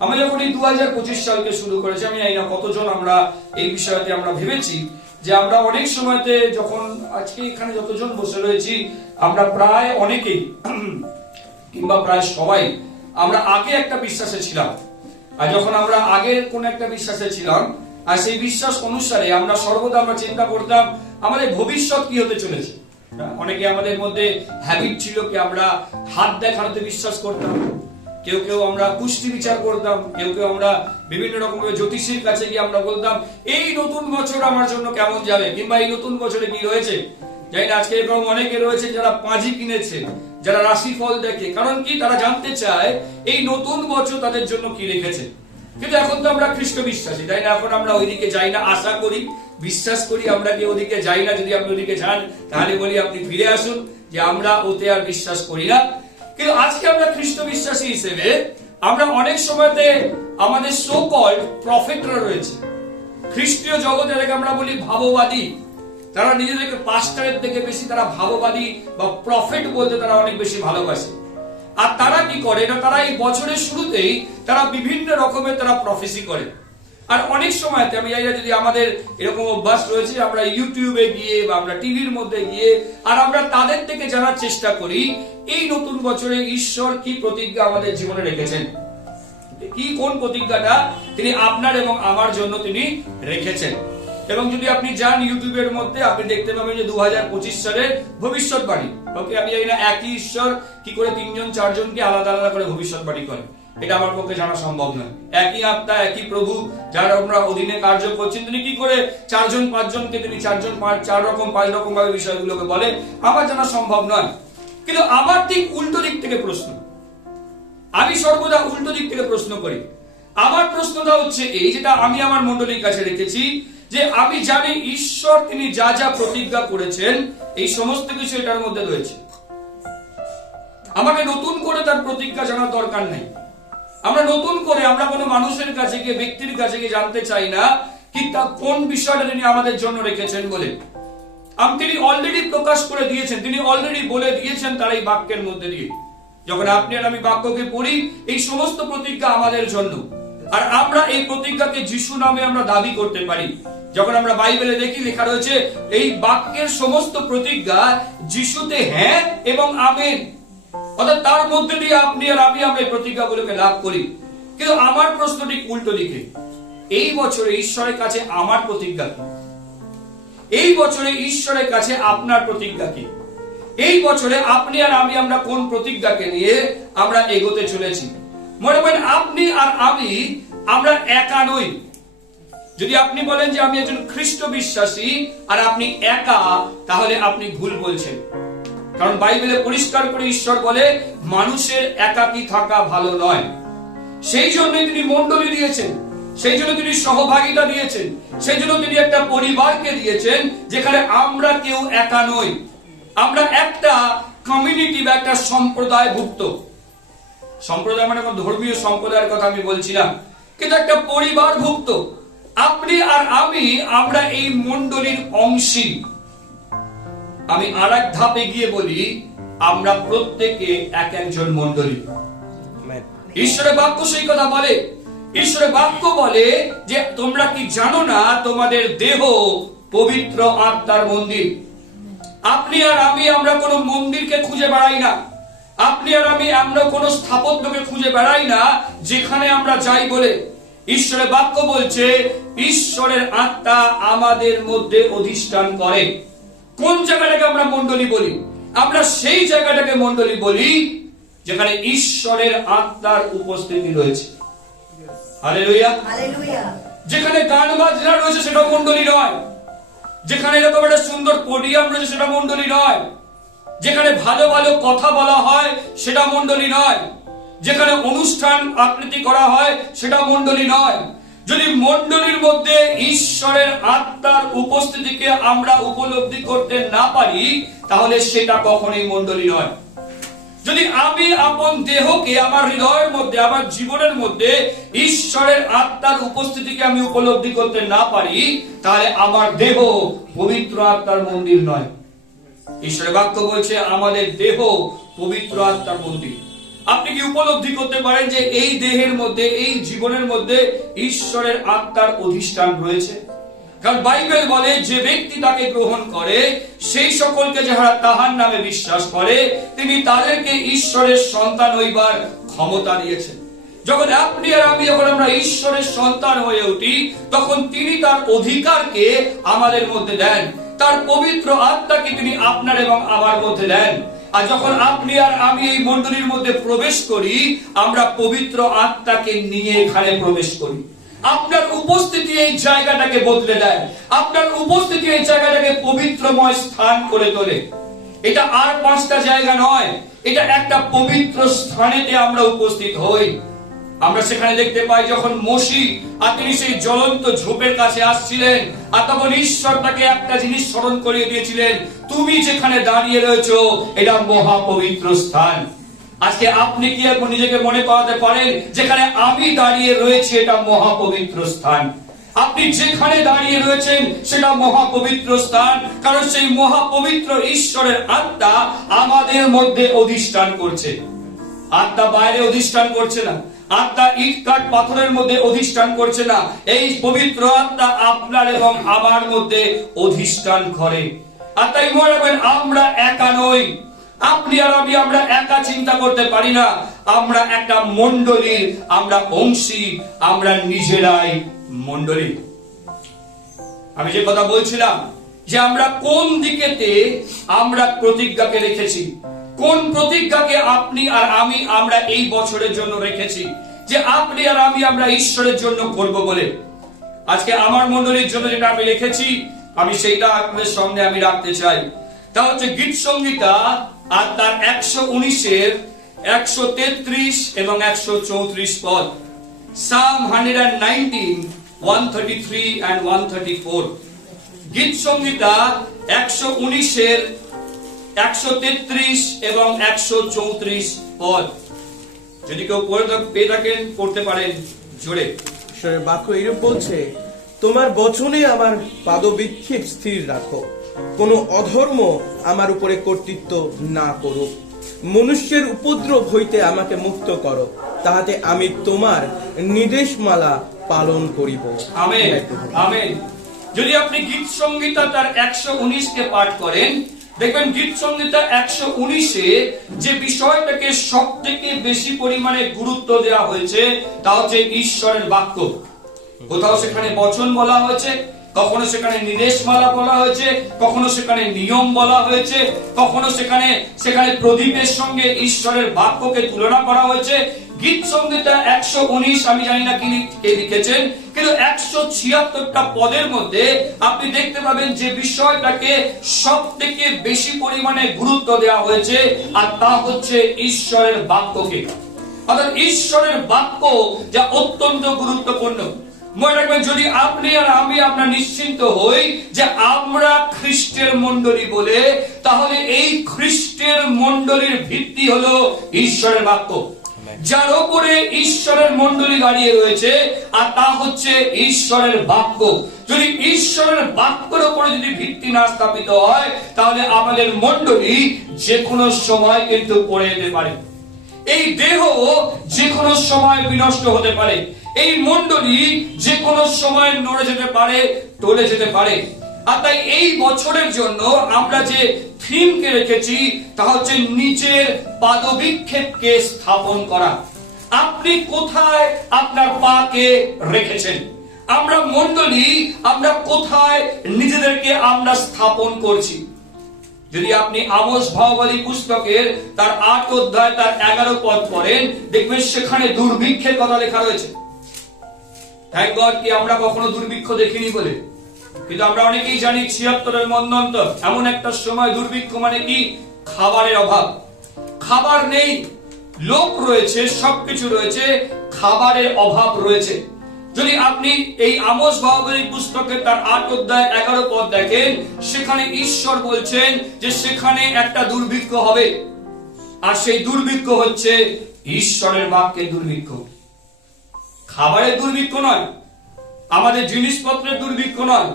আমরা যখন এই 2025 সালকে শুরু করেছি, আমি জানি না কতজন আমরা এই বিষয়তে আমরা ভেবেছি যে আমরা অনেক সময়তে যখন আজকে এখানে যতজন বসে রয়েছি আমরা প্রায় অনেকেই কিংবা প্রায় সবাই আমরা আগে একটা বিশ্বাসে ছিলাম। আর যখন আমরা আগের কোন একটা বিশ্বাসে ছিলাম আর সেই বিশ্বাস অনুসারে আমরা সর্বদা আমরা চিন্তা করতাম আমাদের ভবিষ্যৎ কি হতে চলেছে। অনেকে আমাদের মধ্যে হ্যাবিট ছিল কি আমরা হাত দেখানোতে বিশ্বাস করতাম, কেউ কেউ আমরা কুষ্টি বিচার করতাম, কেউ কেউ আমরা বিভিন্ন রকমের জ্যোতিষীর কাছে গিয়ে আমরা বলতাম এই নতুন বছর আমার জন্য কেমন যাবে, কিংবা এই নতুন বছরে কি রয়েছে। জানি না আজকে এরকম অনেকে রয়েছে যারা পাঁজি কিনেছে, যারা রাশিফল দেখে, কারণ কি তারা জানতে চায় এই নতুন বছর তাদের জন্য কি রেখেছে। কিন্তু এখন তো আমরা খ্রিস্ট বিশ্বাসী, তাই না? এখন আমরা ওইদিকে যাই না, আশা করি বিশ্বাস করি আমরা কি ওদিকে যাই না। যদি আপনি ওদিকে যান তাহলে বলি আপনি ফিরে আসুন, যে আমরা ওতে আর বিশ্বাস করি না। কিন্তু আজকে আমরা খ্রিস্ট বিশ্বাসী হিসেবে আমরা অনেক সময়তে আমাদের সো কল্ড প্রফেটরা রয়েছে খ্রিস্টীয় জগতে, যাদেরকে আমরা বলি ভাববাদী, তারা নিজেদেরকে পাস্টারের থেকে বেশি তারা ভাববাদী বা প্রফেট বলতে তারা অনেক বেশি ভালোবাসে। আর তারা কি করে না, তারা এই বছরের শুরুতেই তারা বিভিন্ন রকমের তারা প্রফেসি করে। আর অনেক সময়তে আমি জানি না যদি আমাদের এরকম অভ্যাস রয়েছে আমরা ইউটিউবে গিয়ে বা আমরা টিভির মধ্যে গিয়ে আর আমরা তাদের থেকে জানার চেষ্টা করি এই নতুন বছরে ঈশ্বর কি প্রতিজ্ঞা আমাদের জীবনে রেখেছেন, কি কোন প্রতিজ্ঞাটা তিনি আপনার এবং আমার জন্য তিনি রেখেছেন। এবং যদি আপনি যান ইউটিউবের মধ্যে আপনি দেখতে পাবেন যে 2025 সালের ভবিষ্যৎবাণী। ওকে, আমি জানি না একই ঈশ্বর কি করে তিনজন চারজনকে আলাদা আলাদা করে ভবিষ্যৎবাণী করে, এটা আমার পক্ষে জানা সম্ভব নয়। একই আত্মা একই প্রভু যার আমরা অধীনে কার্য করছেন, তিনি কি করে চারজন পাঁচজনকে তিনি চার রকম পাঁচ রকম ভাবে বিষয়গুলোকে বলে আমার জানা সম্ভব নয়। কিন্তু আমার ঠিক উল্টো দিক থেকে প্রশ্ন, আমি সর্বদা উল্টো দিক থেকে প্রশ্ন করি। আমার প্রশ্নটা হচ্ছে এই, যেটা আমি আমার মণ্ডলীর কাছে রেখেছি, যে আমি জানি ঈশ্বর তিনি যা যা প্রতিজ্ঞা করেছেন এই সমস্ত কিছু এটার মধ্যে রয়েছে। আমাকে নতুন করে তার প্রতিজ্ঞা জানার দরকার নেই। আমরা নতুন করে আমরা কোনো মানুষের কাছে গিয়ে ব্যক্তির কাছে গিয়ে জানতে চাই না কি তা কোন বিষয়টা তিনি আমাদের জন্য রেখেছেন বলে। তিনি অলরেডি প্রকাশ করে দিয়েছেন, তিনি অলরেডি বলে দিয়েছেন তার এই বাক্যের মধ্যে দিয়ে। যখন আপনি আর আমি বাক্যকে পড়ি এই সমস্ত প্রতিজ্ঞা আমাদের জন্য, আর আমরা এই প্রতিজ্ঞাকে যিশু নামে আমরা দাবি করতে পারি। যখন আমরা বাইবেলে দেখি লেখা রয়েছে এই বাক্যের সমস্ত প্রতিজ্ঞা যিশুতে হ্যাঁ এবং আমেন, অর্থাৎ তার মধ্যে দিয়ে আপনি আর আমি আমরা এই প্রতিজ্ঞাগুলোকে লাভ করি। কিন্তু আমার প্রশ্নটি উল্টো দিকে, এই বছরে ঈশ্বরের কাছে আমার প্রতিজ্ঞা কি? এই বছরে ঈশ্বরের কাছে আপনার প্রতিজ্ঞা কি? এই বছরে আপনি আর আমি আমরা কোন প্রতিজ্ঞাকে নিয়ে আমরা এগোতে চলেছি? মনে করেন আপনি আর আমি আমরা একা নই। যদি আপনি বলেন যে আমি একজন খ্রিস্ট বিশ্বাসী আর আপনি একা, তাহলে আপনি ভুল বলছেন। কারণ বাইবেলে পরিষ্কার করে ঈশ্বর বলে মানুষের একাকী থাকা ভালো নয়। সেই জন্যই তিনি মণ্ডলী দিয়েছেন, সেই জন্য তিনি সহভাগিতা দিয়েছেন, সেই জন্য তিনি একটা পরিবারকে দিয়েছেন যেখানে আমরা কেউ একা নই। আমরা একটা কমিউনিটি বা একটা সম্প্রদায়ভুক্ত। সম্প্রদায় মানে কোন ধর্মীয় সম্প্রদায়ের কথা আমি বলছি না, কিন্তু একটা পরিবারভুক্ত। আপনি আর আমি আমরা এই মণ্ডলীর অংশী। আমি আর এক ধাপে গিয়ে বলি আমরা প্রত্যেকে এক একজন মণ্ডলী। ঈশ্বরের বাক্য সেই কথা বলে। ঈশ্বরের বাক্য বলে যে তোমরা কি জানো না তোমাদের দেহ পবিত্র আত্মার মন্দির। আপনি আর আমি আমরা কোনো মন্দিরকে খুঁজে বেড়াই না। আপনি আর আমি আমরা কোনো স্থাপত্যকে খুঁজে বেড়াই না যেখানে আমরা যাই বলে। ঈশ্বরের বাক্য বলছে ঈশ্বরের আত্মা আমাদের মধ্যে অধিষ্ঠান করে। কোন জায়গাটাকে আমরা মণ্ডলী বলি? আমরা সেই জায়গাটাকে মণ্ডলী বলি যেখানে ঈশ্বরের আত্মার উপস্থিতি রয়েছে। Hallelujah, hallelujah. যেখানে গান বাজনা রয়েছে সেটা মণ্ডলী নয়। যেখানে এরকম একটা সুন্দর পোডিয়াম রয়েছে সেটা মণ্ডলী নয়। যেখানে ভালো ভালো কথা বলা হয় সেটা মণ্ডলী নয়। যেখানে অনুষ্ঠান আকৃতি করা হয় সেটা মণ্ডলী নয়। যদি মণ্ডলীর মধ্যে ঈশ্বরের আত্মার উপস্থিতিকে আমরা উপলব্ধি করতে না পারি তাহলে সেটা কখনোই মণ্ডলী নয়। যদি আমি আপন দেহকে আমার হৃদয়ের মধ্যে আমার জীবনের মধ্যে ঈশ্বরের আত্মার উপস্থিতিকে আমি উপলব্ধি করতে না পারি তাহলে আমার দেহ পবিত্র আত্মার মন্দির নয়। ঈশ্বরের বাক্য বলছে আমাদের দেহ পবিত্র আত্মার মন্দির। আপনি কি উপলব্ধি করতে পারেন যে এই দেহের মধ্যে, এই জীবনের মধ্যে ঈশ্বরের আত্মার অধিষ্ঠান রয়েছে? কারণ বাইবেল বলে যে ব্যক্তি তাকে গ্রহণ করে সেই সকলকে যারা তাহার নামে বিশ্বাস করে তিনি তাদেরকে ঈশ্বরের সন্তান হইবার ক্ষমতা দিয়েছেন। যখন আপনি আর আমি যখন আমরা ঈশ্বরের সন্তান হয়ে উঠি তখন তিনি তার অধিকারকে আমাদের মধ্যে দেন, তার পবিত্র আত্মাকে তিনি আপনার এবং আমার মধ্যে দেন। আর যখন আপনি আর আমি এই মণ্ডলীর মধ্যে প্রবেশ করি আমরা পবিত্র আত্মাকে নিয়ে এখানে প্রবেশ করি। আপনার উপস্থিতি এই জায়গাটাকে বদলে দেয়, আপনার উপস্থিতি এই জায়গাটাকে পবিত্রময় স্থান করে তোলে। এটা আর 5টা জায়গা নয়, এটা একটা পবিত্র স্থানেতে আমরা উপস্থিত হই। আমরা সেখানে দেখতে পাই যখন মোশি আর তিনি সেই জ্বলন্ত ঝোপের কাছে আসছিলেন আর তখন ঈশ্বর তাকে একটা জিনিস স্মরণ করিয়ে দিয়েছিলেন, তুমি যেখানে দাঁড়িয়ে রয়েছো এটা মহাপবিত্র স্থান। আজকে আপনি কি এখন নিজেকে মনে করাতে পারেন যেখানে আমি দাঁড়িয়ে রয়েছি এটা মহাপবিত্র স্থান? আপনি যেখানে দাঁড়িয়ে রয়েছেন সেটা মহাপবিত্র স্থান, কারণ সেই মহাপবিত্র ঈশ্বরের আত্মা আমাদের মধ্যে অধিষ্ঠান করছে। আত্মা বাইরে অধিষ্ঠান করছে না, আত্মা ইট কাঠ পাথরের মধ্যে অধিষ্ঠান করছে না, এই পবিত্র আত্মা আপনার এবং আমার মধ্যে অধিষ্ঠান করে। আর তাই মনে রাখবেন আমরা একা নই, আপনি আর আমি আমরা একা চিন্তা করতে পারি না, আমরা একটা মণ্ডলীর আমরা অংশী, আমরা নিজেরাই মণ্ডলী। আমি যে কথা বলছিলাম যে আমরা কোন দিকেতে আমরা প্রতিজ্ঞাকে রেখেছি, কোন প্রতিজ্ঞাকে আপনি আর আমি আমরা এই বছরের জন্য রেখেছি যে আপনি আর আমি আমরা ঈশ্বরের জন্য করব বলে। আজকে আমার মণ্ডলীর জন্য যেটা আমি রেখেছি আমি সেইটা আপনাদের সামনে আমি রাখতে চাই। তা হচ্ছে গীত সংহিতা আর তার 119-এর 133 এবং 134 পদ। Psalm 119, 133 and 134। গীত সংহিতা 119-এর 133 এবং 134 পদ। যদি কেউ পেয়ে থাকেন পড়তে পারেন জোরে। ঈশ্বরের বাক্য এরূপ বলছে, তোমার বচনে আমার পাদবিক্ষেপ স্থির রাখো, কোন অধর্ম আমার উপরে কর্তৃত্ব না করুক। মনুষ্যের উপদ্রব হইতে আমাকে মুক্ত করো, তাহাতে আমি তোমার নির্দেশমালা পালন করিব। Amen, amen. যদি আপনি গীত সংহিতা তার 119-কে পাঠ করেন দেখবেন গীত সংহিতা 119-এ যে বিষয়টাকে সব থেকে বেশি পরিমাণে গুরুত্ব দেওয়া হয়েছে তা হচ্ছে ঈশ্বরের বাক্য। কোথাও সেখানে বচন বলা হয়েছে, কখনো সেখানে নির্দেশমালা বলা হয়েছে, কখনো সেখানে নিয়ম বলা হয়েছে, কখনো সেখানে প্রদীপের সঙ্গে ঈশ্বরের বাক্যকে তুলনা করা হয়েছে। গীত সংহিতা 119 আমি জানি না কে লিখেছেন, কিন্তু 176টা পদের মধ্যে আপনি দেখতে পাবেন যে বিষয়টাকে সব থেকে বেশি পরিমাণে গুরুত্ব দেওয়া হয়েছে আর তা হচ্ছে ঈশ্বরের বাক্যকে। অর্থাৎ ঈশ্বরের বাক্য যা অত্যন্ত গুরুত্বপূর্ণ। মনে রাখবেন যদি আপনি আর আমি আমরা নিশ্চিন্ত হই যে আমরা খ্রিস্টের মণ্ডলী বলে, তাহলে এই খ্রিস্টের মণ্ডলীর ভিত্তি হলো ঈশ্বরের বাক্য, যার উপরে ঈশ্বরের মণ্ডলী দাঁড়িয়ে রয়েছে আর তা হচ্ছে ঈশ্বরের বাক্য। যদি ঈশ্বরের বাক্যের উপরে যদি ভিত্তি না স্থাপিত হয় তাহলে আমাদের মণ্ডলী যে কোনো সময় কিন্তু পড়ে যেতে পারে, এই দেহ যে কোনো সময় বিনষ্ট হতে পারে, এই মণ্ডলী যে কোনো সময় নড়ে যেতে পারে, টলে যেতে পারে। আর তাই এই বছরের জন্য আমরা যে থিমকে রেখেছি তা হচ্ছে নিজের পাদবিক্ষেপকে স্থাপন করা। আপনি কোথায় আপনার পাকে রেখেছেন? আমরা মণ্ডলী আমরা কোথায় নিজেদেরকে আমরা স্থাপন করছি? যদি আপনি আমোস ভাববাদী পুস্তকের তার 8 অধ্যায় তার 11 পদ পড়েন দেখবেন সেখানে দুর্ভিক্ষের কথা লেখা রয়েছে। থ্যাংক গড কি আমরা কখনো দুর্ভিক্ষ দেখিনি বলে, কিন্তু আমরা অনেকেই জানি 76-এর মন্বন্তর এমন একটা সময় দুর্ভিক্ষ মানে কি? খাবারের অভাব, খাবার নেই, লোক রয়েছে, সবকিছু রয়েছে, খাবারের অভাব রয়েছে। যদি আপনি এই আমোস ভাববাদী পুস্তকের তার 8 অধ্যায় 11 পদ দেখেন সেখানে ঈশ্বর বলছেন যে সেখানে একটা দুর্ভিক্ষ হবে, আর সেই দুর্ভিক্ষ হচ্ছে ঈশ্বরের বাক্যের দুর্ভিক্ষ। খাবারের দুর্ভিক্ষ নয়, আমাদের জিনিসপত্রের দুর্ভিক্ষ নয়,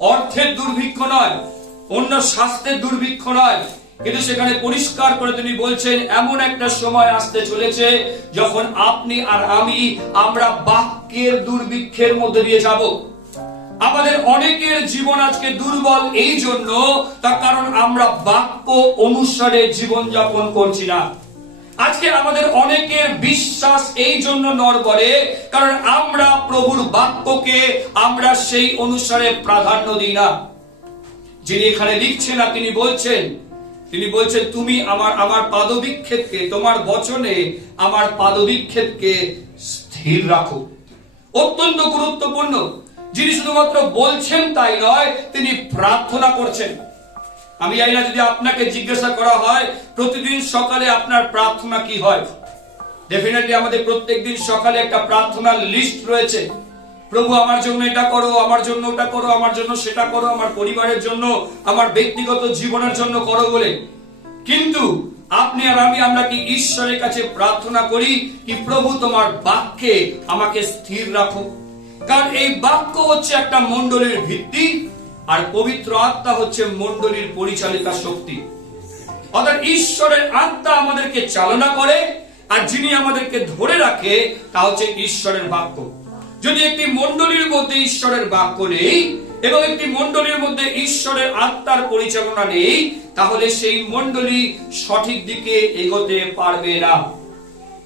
অর্থের দুর্ভিক্ষ নয়, অন্য স্বাস্থ্যের দুর্ভিক্ষ নয়, কিন্তু সেখানে পরিষ্কার করে তিনি বলছেন এমন একটা সময় আসতে চলেছে যখন আপনি আর আমরা বাক্যের দুর্ভিক্ষের মধ্যে দিয়ে যাব। আমাদের অনেকের জীবন আজকে দুর্বল এই জন্য, তার কারণ আমরা বাক্য অনুসারে জীবন যাপন করছি না। আজকে আমাদের অনেকের বিশ্বাস এই জন্য নড়বড়ে, কারণ আমরা প্রভুর বাক্যকে আমরা সেই অনুসারে প্রাধান্য দিই না। যিনি এখানে লিখছেন না, তিনি বলছেন তুমি আমার পাদবিক্ষেপকে, তোমার বচনে আমার পাদবিক্ষেপকে স্থির রাখো। অত্যন্ত গুরুত্বপূর্ণ। যিনি শুধুমাত্র বলছেন তাই নয়, তিনি প্রার্থনা করছেন। আমি জানি না, যদি আপনাকে জিজ্ঞাসা করা হয় প্রতিদিন সকালে আপনার প্রার্থনা কি হয়, ডেফিনেটলি আমাদের প্রত্যেকদিন সকালে একটা প্রার্থনার লিস্ট রয়েছে। প্রভু আমার জন্য এটা করো, আমার জন্য ওটা করো, আমার জন্য সেটা করো, আমার পরিবারের জন্য, আমার ব্যক্তিগত জীবনের জন্য করো বলে। কিন্তু আপনি আর আমরা কি ঈশ্বরের কাছে প্রার্থনা করি কি প্রভু তোমার বাক্যে আমাকে স্থির রাখো? কারণ এই বাক্য হচ্ছে একটা মণ্ডলীর ভিত্তি, আর পবিত্র আত্মা হচ্ছে মণ্ডলীর পরিচালিকা শক্তি। অর্থাৎ ঈশ্বরের আত্মা আমাদেরকে চালনা করে, আর যিনি আমাদেরকে ধরে রাখে তা হচ্ছে ঈশ্বরের বাক্য। যদি একটি মণ্ডলীর মধ্যে ঈশ্বরের বাক্য নেই এবং একটি মণ্ডলীর মধ্যে ঈশ্বরের আত্মার পরিচালনা নেই, তাহলে সেই মণ্ডলী সঠিক দিকে এগোতে পারবে না।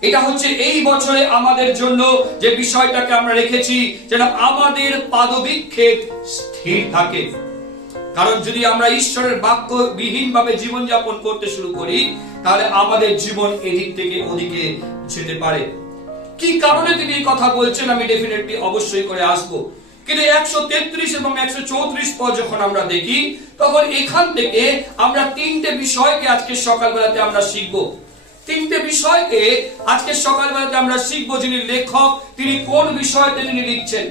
এটা হচ্ছে এই বছরে আমাদের জন্য যে বিষয়টাকে আমরা রেখেছি, যেন আমাদের পাদবিক্ষেপ স্থির থাকে। কারণ যদি আমরা ঈশ্বরের বাক্য বিহীন ভাবে জীবনযাপন করতে শুরু করি, তাহলে আমাদের জীবন এদিক থেকে ওদিকে যেতে পারে। কি কারণে তিনি এই কথা বলছেন আমি ডেফিনেটলি অবশ্যই করে আসবো। কিন্তু 133 এবং 134 পদ যখন আমরা দেখি, তখন এখান থেকে আমরা তিনটে বিষয়কে আজকে সকালবেলাতে আমরা শিখবো। তিনটে বিষয়কে আজকে সকালবেলাতে আমরা শিখবো। যিনি লেখক তিনি কোন বিষয়তে তিনি লিখছেন।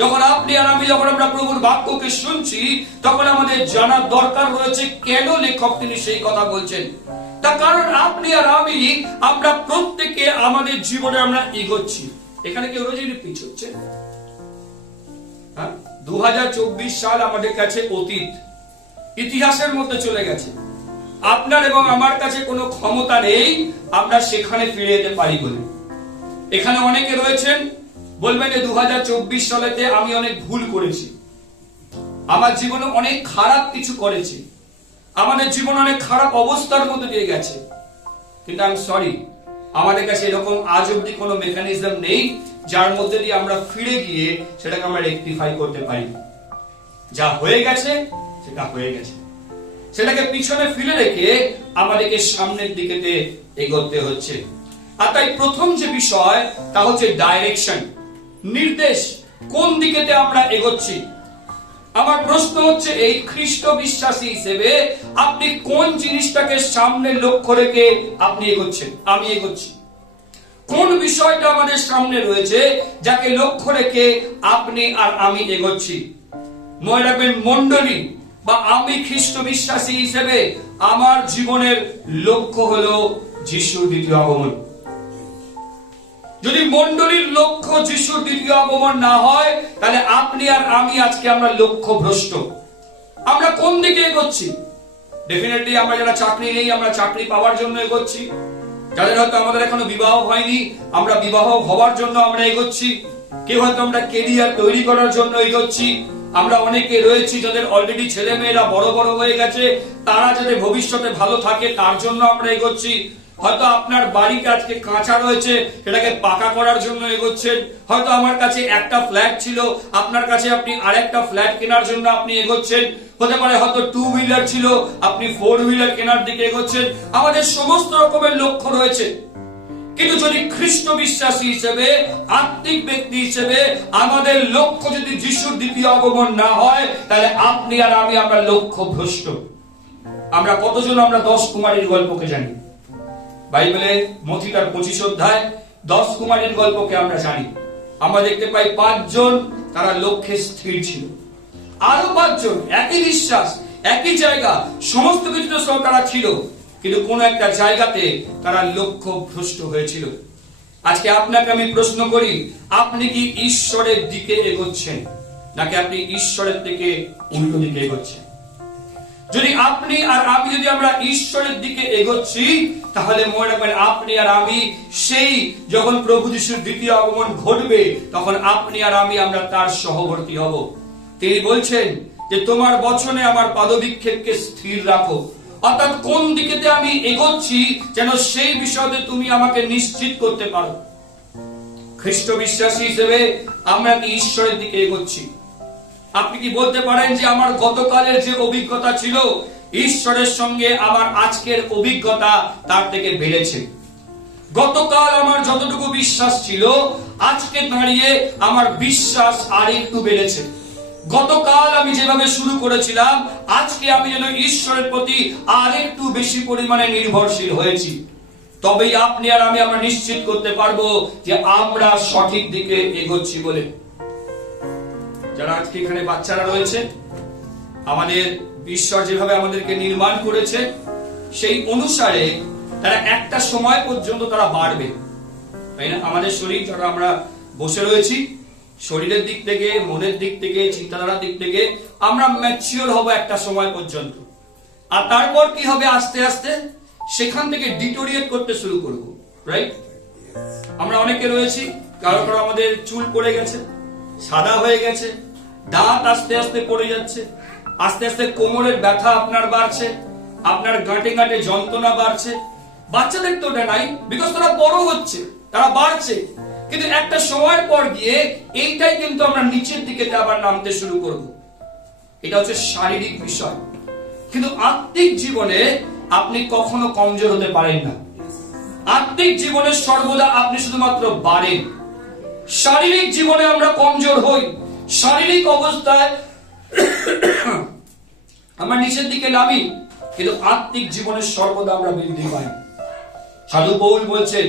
যখন আপনি আর যখন আমরা প্রভুর বাক্যকে শুনছি, তখন আমাদের জানার দরকার রয়েছে কেন লেখক তিনি সেই কথা বলছেন। তার কারণ আপনি আর আমরা প্রত্যেকে আমাদের জীবনে আমরা এগোচ্ছি। এখানে কেউ রোজ পিছোচ্ছে। 2024 সাল আমাদের কাছে অতীত, ইতিহাসের মধ্যে চলে গেছে। আপনার এবং আমার কাছে কোনো ক্ষমতা নেই আমরা সেখানে ফিরে যেতে পারি বলে। এখানে অনেকে রয়েছেন বলবেন যে 2024 সালেতে আমি অনেক ভুল করেছি, আমার জীবনে অনেক খারাপ কিছু করেছি, আমাদের জীবন অনেক খারাপ অবস্থার মধ্যে দিয়ে গেছে। কিন্তু আই এম সরি, আমাদের কাছে এরকম আজ অব্দি কোনো মেকানিজম নেই যার মধ্যে দিয়ে আমরা ফিরে গিয়ে সেটাকে আমরা রেকটিফাই করতে পারি। যা হয়ে গেছে সেটা হয়ে গেছে, সেটাকে পিছনে ফেলে রেখে আমাদেরকে সামনের দিকে এগোতে হচ্ছে। আর তাই প্রথম যে বিষয় তা হচ্ছে ডাইরেকশন, নির্দেশ, কোন দিকেতে আমরা এগোচ্ছি। আমার প্রশ্ন হচ্ছে এই, খ্রিস্ট বিশ্বাসী হিসেবে আপনি কোন জিনিসটাকে সামনে লক্ষ্য রেখে আপনি এগোচ্ছেন, আমি এগোচ্ছি? কোন বিষয়টা আমাদের সামনে রয়েছে যাকে লক্ষ্য রেখে আপনি আর আমি এগোচ্ছি? মনে রাখবেন, মণ্ডলী বা আমি খ্রিস্ট বিশ্বাসী হিসেবে আমার জীবনের লক্ষ্য হলো যিশুর দ্বিতীয় আগমন। যদি মণ্ডলীর লক্ষ্য যিশুর দ্বিতীয় আগমন না হয়, তাহলে আপনি আর আমি আজকে আমরা লক্ষ্য ভ্রষ্ট। আমরা কোন দিকে এগোচ্ছি? ডেফিনেটলি আমরা যারা চাকরি নেই, আমরা চাকরি পাওয়ার জন্য এগোচ্ছি। যাদের হয়তো আমাদের এখনো বিবাহ হয়নি, আমরা বিবাহ হওয়ার জন্য আমরা এগোচ্ছি। কেউ হয়তো আমরা কেরিয়ার তৈরি করার জন্য এগোচ্ছি। আমরা অনেকে রয়েছি যাদের অলরেডি ছেলে মেয়েরা বড় বড় হয়ে গেছে, তারা যাতে ভবিষ্যতে ভালো থাকে তার জন্য আমরা এগোচ্ছি। হয়তো আপনার বাড়িতে আজকে কাঁচা রয়েছে, সেটাকে পাকা করার জন্য এগোচ্ছেন। হয়তো আমার কাছে একটা ফ্ল্যাট ছিল, আপনার কাছে আপনি আরেকটা ফ্ল্যাট কেনার জন্য আপনি এগোচ্ছেন। হতে পারে হয়তো 2 হুইলার ছিল, আপনি 4 হুইলার কেনার দিকে এগোচ্ছেন। আমাদের সমস্ত রকমের লক্ষ্য রয়েছে। কিন্তু যদি খ্রিস্ট বিশ্বাসী হিসেবে, আত্মিক ব্যক্তি হিসেবে আমাদের লক্ষ্য যদি যিশুর দ্বিতীয় আগমন না হয়, তাহলে আপনি আর আমি আমরা লক্ষ্য ভ্রষ্ট। আমরা কতজন আমরা 10 কুমারীর গল্পকে জানি? বাইবেলে মথি তার 25 অধ্যায় 10 কুমারীর গল্পকে আমরা জানি। আমরা দেখতে পাই 5 জন তারা লক্ষ্যে স্থির ছিল, আরো 5 জন একই বিশ্বাস, একই জায়গা, সমস্ত কিছু তারা ছিল, কিন্তু কোন একটা জায়গাতে তারা লক্ষ্য ভ্রষ্ট হয়েছিল। আজকে আপনাকে আমি প্রশ্ন করি, আপনি কি ঈশ্বরের দিকে এগোচ্ছেন নাকি আপনি ঈশ্বরের থেকে উল্টো দিকে এগোচ্ছেন? যদি আপনি আর আমি যদি আমরা ঈশ্বরের দিকে এগোচ্ছি, তাহলে মনে রাখবেন আপনি আর আমি সেই যখন প্রভু যিশুর দ্বিতীয় আগমন ঘটবে, তখন আপনি আর আমি আমরা তার সহবর্তী হব। তিনি বলছেন যে তোমার বচনে আমার পাদবিক্ষেপকে স্থির রাখো, অর্থাৎ কোন দিকেতে আমি এগোচ্ছি যেন সেই বিষয়তে তুমি আমাকে নিশ্চিত করতে পারো। খ্রিস্ট বিশ্বাসী হিসেবে আমরা কি ঈশ্বরের দিকে এগোচ্ছি? আপনি কি বলতে পারেন যে আমার গতকালের যে অভিজ্ঞতা ছিল, ঈশ্বরের সঙ্গে আমার আজকের অভিজ্ঞতা তার থেকে বেড়েছে? গতকাল আমার যতটুকু বিশ্বাস ছিল, আজকে দাঁড়িয়ে আমার বিশ্বাস আর একটু বেড়েছে। গতকাল আমি যেভাবে শুরু করেছিলাম, আজকে আমি যেন ঈশ্বরের প্রতি আর একটু বেশি পরিমাণে নির্ভরশীল হয়েছি। তবেই আপনি আর আমি আমরা নিশ্চিত করতে পারবো যে আমরা সঠিক দিকে এগোচ্ছি বলে। যারা আজকে এখানে বাচ্চারা রয়েছে, আমাদের ঈশ্বর যেভাবে আমাদেরকে নির্মাণ করেছে সেই অনুসারে তারা একটা সময় পর্যন্ত তারা বাড়বে, তাই না? আমাদের শরীর, যারা আমরা বসে রয়েছি, শরীরের দিক থেকে, মনের দিক থেকে, চিন্তাধারার দিক থেকে আমরা ম্যাচিওর হব একটা সময় পর্যন্ত। আর তারপর কি হবে? আস্তে আস্তে সেখান থেকে ডিটোরিয়েট করতে শুরু করব, রাইট? আমরা অনেকে রয়েছি, কারো কারো আমাদের চুল পড়ে গেছে, সাদা হয়ে গেছে, দাঁত আস্তে আস্তে পড়ে যাচ্ছে, আস্তে আস্তে কোমরের ব্যথা আপনার বাড়ছে, আপনার গাঁটে গাঁটে যন্ত্রণা বাড়ছে। বাচ্চাদের তো ওটা নাই, বিকজ তারা বড় হচ্ছে, তারা বাড়ছে। কিন্তু একটা সময়ের পর গিয়ে এইটাই কিন্তু আমরা নিচের দিকে আবার নামতে শুরু করব। এটা হচ্ছে শারীরিক বিষয়। কিন্তু আত্মিক জীবনে আপনি কখনো কমজোর হতে পারেন না। আত্মিক জীবনে সর্বদা আপনি শুধুমাত্র বাড়েন। শারীরিক জীবনে আমরা কমজোর হই, শারীরিক অবস্থায় আমরা নিচের দিকে নামি, কিন্তু আত্মিক জীবনে সর্বদা আমরা বৃদ্ধি পাই। সাধু পৌল বলছেন,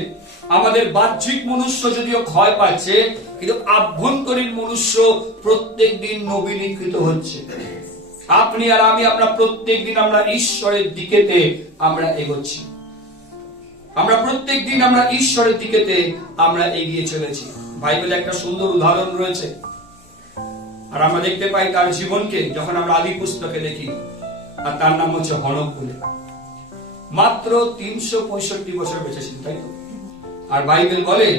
আমাদের বাহ্যিক মনুষ্য যদিও ক্ষয় পাচ্ছে, কিন্তু আভ্যন্তরীণ মনুষ্য প্রত্যেক দিন নবীনীকৃত হচ্ছে। আপনি আর আমি আমরা প্রত্যেক দিন আমরা ঈশ্বরের দিকেতে আমরা এগোচ্ছি। আমরা প্রত্যেক দিন আমরা ঈশ্বরের দিকেতে আমরা এগিয়ে চলেছি। বাইবেলে একটা সুন্দর উদাহরণ রয়েছে, আর আমরা দেখতে পাই তার জীবনকে যখন আমরা আদি পুস্তকে দেখি, আর তার নাম হচ্ছে হনক বলে। মাত্র 365 বছর বেঁচেছিলেন, তাই তো? আর বাইবেল বলে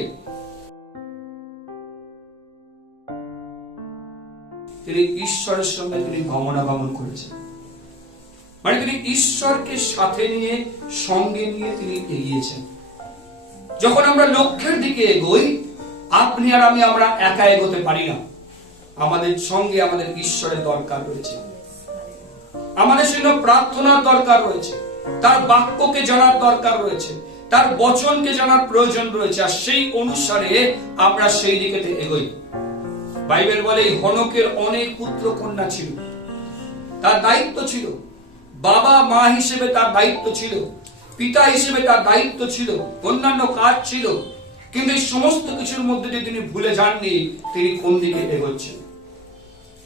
তিনি ঈশ্বরের সঙ্গে তিনি গমনাগমন করেছেন, মানে তিনি ঈশ্বরকে সাথে নিয়ে, সঙ্গে নিয়ে তিনি এগিয়েছেন। যখন আমরা লক্ষ্যের দিকে এগোই, আপনি আর আমি আমরা একা এগোতে পারি না, আমাদের সঙ্গে আমাদের ঈশ্বরের দরকার রয়েছে। আমাদের জন্য প্রার্থনার দরকার রয়েছে, তার বাক্যকে জানার দরকার রয়েছে, তার বচনকে জানার প্রয়োজন রয়েছে, আর সেই অনুসারে আমরা সেই দিকে এগোই। বাইবেল বলে হনকের অনেক পুত্র কন্যা ছিল, তার দায়িত্ব ছিল, বাবা মা হিসেবে তার দায়িত্ব ছিল, পিতা হিসেবে তার দায়িত্ব ছিল, অন্যান্য কাজ ছিল। কিন্তু এই সমস্ত কিছুর মধ্যে দিয়ে তিনি ভুলে যাননি তিনি কোন দিকে এগোচ্ছেন।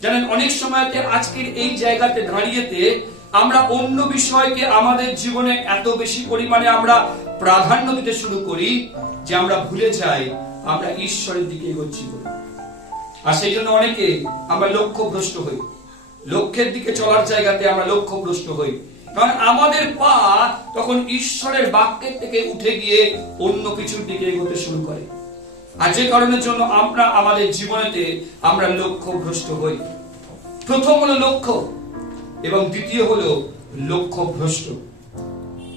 জানেন, অনেক সময়তে আজকের এই জায়গাতে দাঁড়িয়েতে আমরা অন্য বিষয়কে আমাদের জীবনে এত বেশি পরিমাণে আমরা প্রাধান্য দিতে শুরু করি যে আমরা ভুলে যাই আমরা ঈশ্বরের দিকে এগোচ্ছি বলে। আর সেই জন্য অনেকে আমরা লক্ষ্যভ্রষ্ট হই, লক্ষ্যের দিকে চলার জায়গাতে আমরা লক্ষ্যভ্রষ্ট হই, কারণ আমাদের পা তখন ঈশ্বরের বাক্যের থেকে উঠে গিয়ে অন্য কিছুর দিকে এগোতে শুরু করে। আর যে কারণের জন্য আমরা আমাদের জীবনেতে আমরা লক্ষ্যভ্রষ্ট হই। প্রথম হলো লক্ষ্য, এবং দ্বিতীয় হলো লক্ষ্যভ্রষ্ট।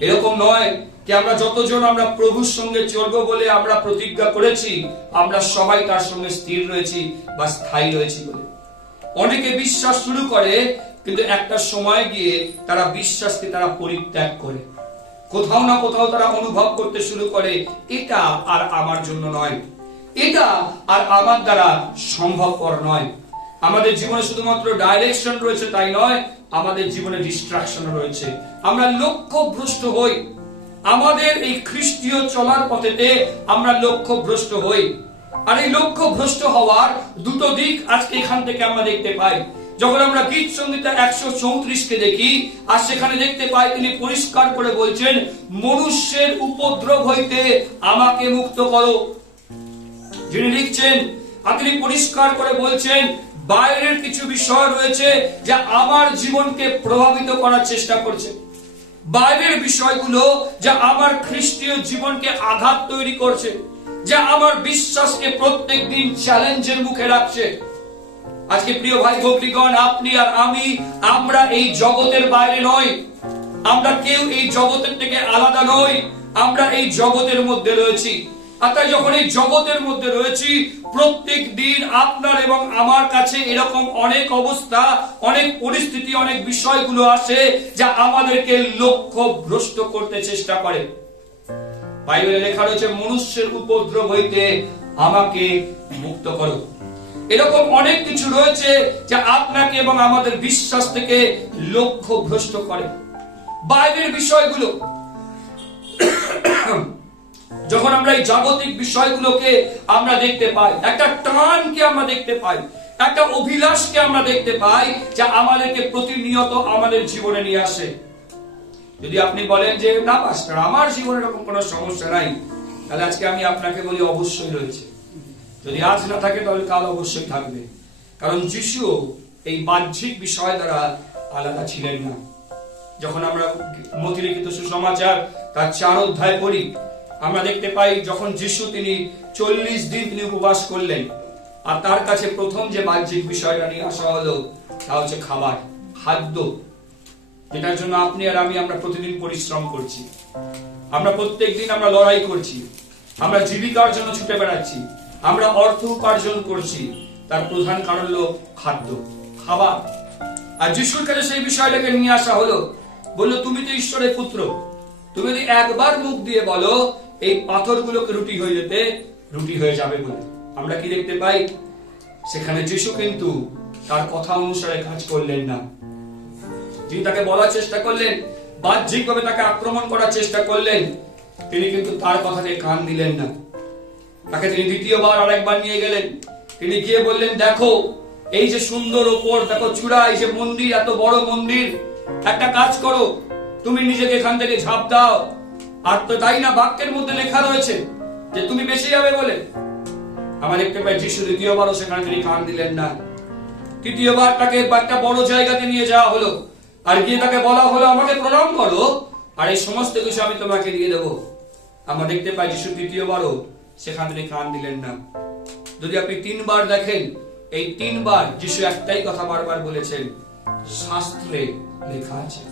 এরকম নয় যে আমরা যতজন আমরা প্রভুর সঙ্গে চলবো বলে আমরা প্রতিজ্ঞা করেছি, আমরা সবাই তার সঙ্গে স্থির রয়েছি বা স্থায়ী রয়েছি বলে। অনেকে বিশ্বাস শুরু করে, কিন্তু একটা সময় গিয়ে তারা বিশ্বাসকে তারা পরিত্যাগ করে। কোথাও না কোথাও তারা অনুভব করতে শুরু করে, এটা আর আমার জন্য নয়, এটা আর আমার দ্বারা সম্ভবপর নয়। আমাদের জীবনে শুধুমাত্র ডাইরেকশন রয়েছে তাই নয়, আমাদের জীবনে ডিস্ট্রাকশন রয়েছে। আমরা লক্ষ্যভ্রষ্ট হই, আমাদের এই খ্রিস্টীয় চলার পথেতে আমরা লক্ষ্যভ্রষ্ট হই। আর এই লক্ষ্যভ্রষ্ট হওয়ার দুটো দিক আজকে এখান থেকে আমরা দেখতে পাই। যখন আমরা গীত সংহিতা 134 দেখি, আর সেখানে দেখতে পাই তিনি পরিষ্কার করে বলছেন, মনুষ্যের উপদ্রব হইতে আমাকে মুক্ত করো। যিনি লিখছেন, আর তিনি পরিষ্কার করে বলছেন, বাইরের কিছু বিষয় রয়েছে যা আমার জীবনকে প্রভাবিত করার চেষ্টা করছে, বাইরের বিষয়গুলো যা আমার খ্রিস্টীয় জীবনকে আঘাত তৈরি করছে, যা আমার বিশ্বাসকে প্রত্যেক দিন চ্যালেঞ্জের মুখে রাখছে। আজকে প্রিয় ভাই ভগ্নীগণ, আপনি আর আমি, আমরা এই জগতের বাইরে নই, আমরা কেউ এই জগতের থেকে আলাদা নই, আমরা এই জগতের মধ্যে রয়েছি। আর তাই যখন এই জগতের মধ্যে রয়েছি, প্রত্যেক দিন আপনার এবং আমার কাছে এরকম অনেক অবস্থা, অনেক পরিস্থিতি, অনেক বিষয়গুলো আসে যা আমাদেরকে লক্ষ্য ভ্রষ্ট করতে চেষ্টা করে। বাইবেলে লেখা রয়েছে, মনুষ্যের উপদ্রব হইতে আমাকে মুক্ত করো। এরকম অনেক কিছু রয়েছে যা আপনাকে এবং আমাদের বিশ্বাস থেকে লক্ষ্য ভ্রষ্ট করে। বাইরের বিষয়গুলো যখন আমরা এই জাগতিক বিষয়গুলোকে আমরা দেখতে পাই, একটা টানকে আমরা দেখতে পাই, একটা অভিলাষকে আমরা দেখতে পাই যা আমাদেরকে প্রতিনিয়ত আমাদের জীবনে নিয়ে আসে। যদি আপনি বলেন যে না পাস্টার, আমার জীবনে এরকম কোনো সমস্যা নাই, তাহলে আজকে আমি আপনাকে বলি অবশ্যই রয়েছে। যদি আজ না থাকে তাহলে কাল অবশ্যই থাকবে। কারণ যিশু এই বাহ্যিক বিষয় দ্বারা আলাদা ছিলেন না। যখন আমরা মথিলিখিত সুসমাচার তার 4 অধ্যায় পড়ি, আমরা দেখতে পাই যখন যিশু তিনি 40 দিন তিনি উপবাস করলেন, আর তার কাছে প্রথম যে বাহ্যিক বিষয়টা নিয়ে আসা হলো তা হচ্ছে খাবার, খাদ্য, যেটার জন্য আপনি আর আমি আমরা প্রতিদিন পরিশ্রম করছি, আমরা প্রত্যেকদিন আমরা লড়াই করছি, আমরা জীবিকার জন্য ছুটে বেড়াচ্ছি, আমরা অর্থ উপার্জন করছি। তার প্রধান কারণ হলো খাদ্য, খাবার। আর যিশুর কাছে সেই বিষয়টাকে নিয়ে আসা হলো, বললো তুমি তো ঈশ্বরের পুত্র, তুমি যদি একবার মুখ দিয়ে বলো এই পাথরগুলোকে রুটি হয়ে যেতে, রুটি হয়ে যাবে বলে। আমরা কি দেখতে পাই? সেখানে যিশু কিন্তু তার কথা অনুসারে কাজ করলেন না। যিনি তাকে বলার চেষ্টা করলেন, বাহ্যিকভাবে তাকে আক্রমণ করার চেষ্টা করলেন, তিনি কিন্তু তার কথাতে কান দিলেন না। তাকে তিনি দ্বিতীয়বার আরেকবার নিয়ে গেলেন। তিনি গিয়ে বললেন, দেখো এই যে সুন্দর ওপর, দেখো চূড়া, এই যে মন্দির, এত বড় মন্দির, একটা কাজ করো, তুমি নিজেকে এখান থেকে ঝাঁপ দাও। আর তো তাই না, বাক্যের মধ্যে লেখা রয়েছে যে তুমি বেঁচে যাবে বলে। আমরা দেখতে পাই যিশু দ্বিতীয়বারও সেখানে তিনি কান দিলেন না। তৃতীয়বার তাকে একটা বড় জায়গাতে নিয়ে যাওয়া হলো, আর গিয়ে তাকে বলা হলো আমাকে প্রণাম করো আর এই সমস্ত কিছু আমি তোমাকে দিয়ে দেবো। আমরা দেখতে পাই যিশু তৃতীয়বারও সেখান থেকে কান দিলেন না। যদি আপনি 3 বার দেখেন, এই 3 বার যিশু একটাই কথা বারবার বলেছেন, শাস্ত্রে লেখা আছে,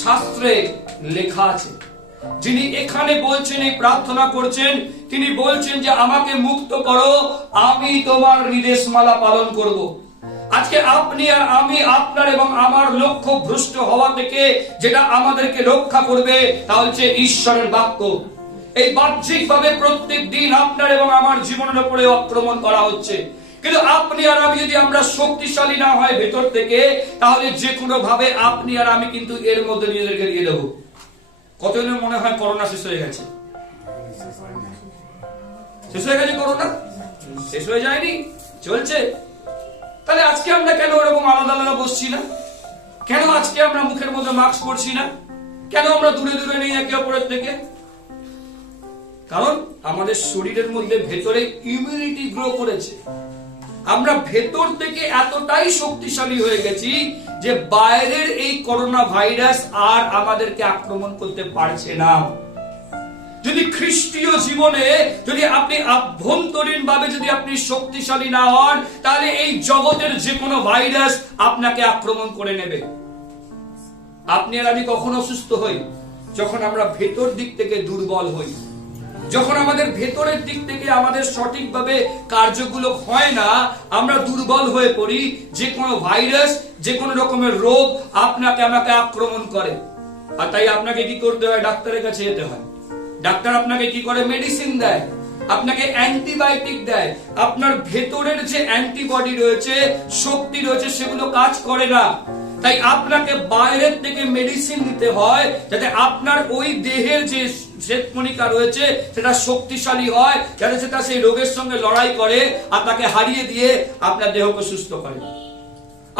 শাস্ত্রে লেখা আছে। যিনি এখানে বলছেন, এই প্রার্থনা করছেন, তিনি বলছেন যে আমাকে মুক্ত করো, আমি তোমার নির্দেশমালা পালন করব। আজকে আপনি আর আমি, আপনার এবং আমার লক্ষ্য ভ্রষ্ট হওয়া থেকে যেটা আমাদেরকে রক্ষা করবে তা হচ্ছে ঈশ্বরের বাক্য। এই বাহ্যিকভাবে প্রত্যেক দিন আপনার এবং আমার জীবনের উপরে আক্রমণ করা হচ্ছে, কিন্তু আপনি আর আমি যদি আমরা শক্তিশালী না হয় ভেতর থেকে, তাহলে যে কোনো ভাবে আপনি আর আমি কিন্তু এর মধ্যে নিজেদেরকে দিয়ে দেবো। কতজনের মনে হয় করোনা শেষ হয়ে গেছে? শেষ হয়ে গেছে করোনা? শেষ হয়ে যায়নি, চলছে। তাহলে আজকে আমরা কেন এরকম আলাদা আলাদা বসছি না? কেন আজকে আমরা মুখের মধ্যে মাস্ক পরছি না? কেন আমরা দূরে দূরে নেই একে অপরের থেকে? কারণ আমাদের শরীরের মধ্যে ভেতরে ইমিউনিটি গ্রো করেছে। আমরা ভেতর থেকে এতটাই শক্তিশালী হয়ে গেছি যে বাইরের এই করোনা ভাইরাস আর আমাদেরকে আক্রমণ করতে পারছে না। যদি খ্রিস্টীয় জীবনে যদি আপনি আভ্যন্তরীণ ভাবে যদি আপনি শক্তিশালী না হন, তাহলে এই জগতের যে কোনো ভাইরাস আপনাকে আক্রমণ করে নেবে। আপনি আর আমি কখন অসুস্থ হই? যখন আমরা ভেতর দিক থেকে দুর্বল হই, যখন আমাদের ভেতরের দিক থেকে আমাদের সঠিকভাবে কার্যগুলো হয় না, আমরা দুর্বল হয়ে পড়ি। যে কোনো ভাইরাস, যে কোনো রকমের রোগ আপনাকে আমাকে আক্রমণ করে। আর তাই আপনাকে কি করতে হয়? ডাক্তারের কাছে যেতে হয়। ডাক্তার আপনাকে কি করে? মেডিসিন দেয়, আপনাকে অ্যান্টিবায়োটিক দেয়। আপনার ভেতরের যে অ্যান্টিবডি রয়েছে, শক্তি রয়েছে, সেগুলো কাজ করে না। তাই আপনাকে বাইরের থেকে মেডিসিন নিতে হয়, যাতে আপনার ওই দেহের যে শ্বেতকণিকা রয়েছে সেটা শক্তিশালী হয়, যাতে সেটা সেই রোগের সঙ্গে লড়াই করে আর তাকে হারিয়ে দিয়ে আপনার দেহকে সুস্থ করে।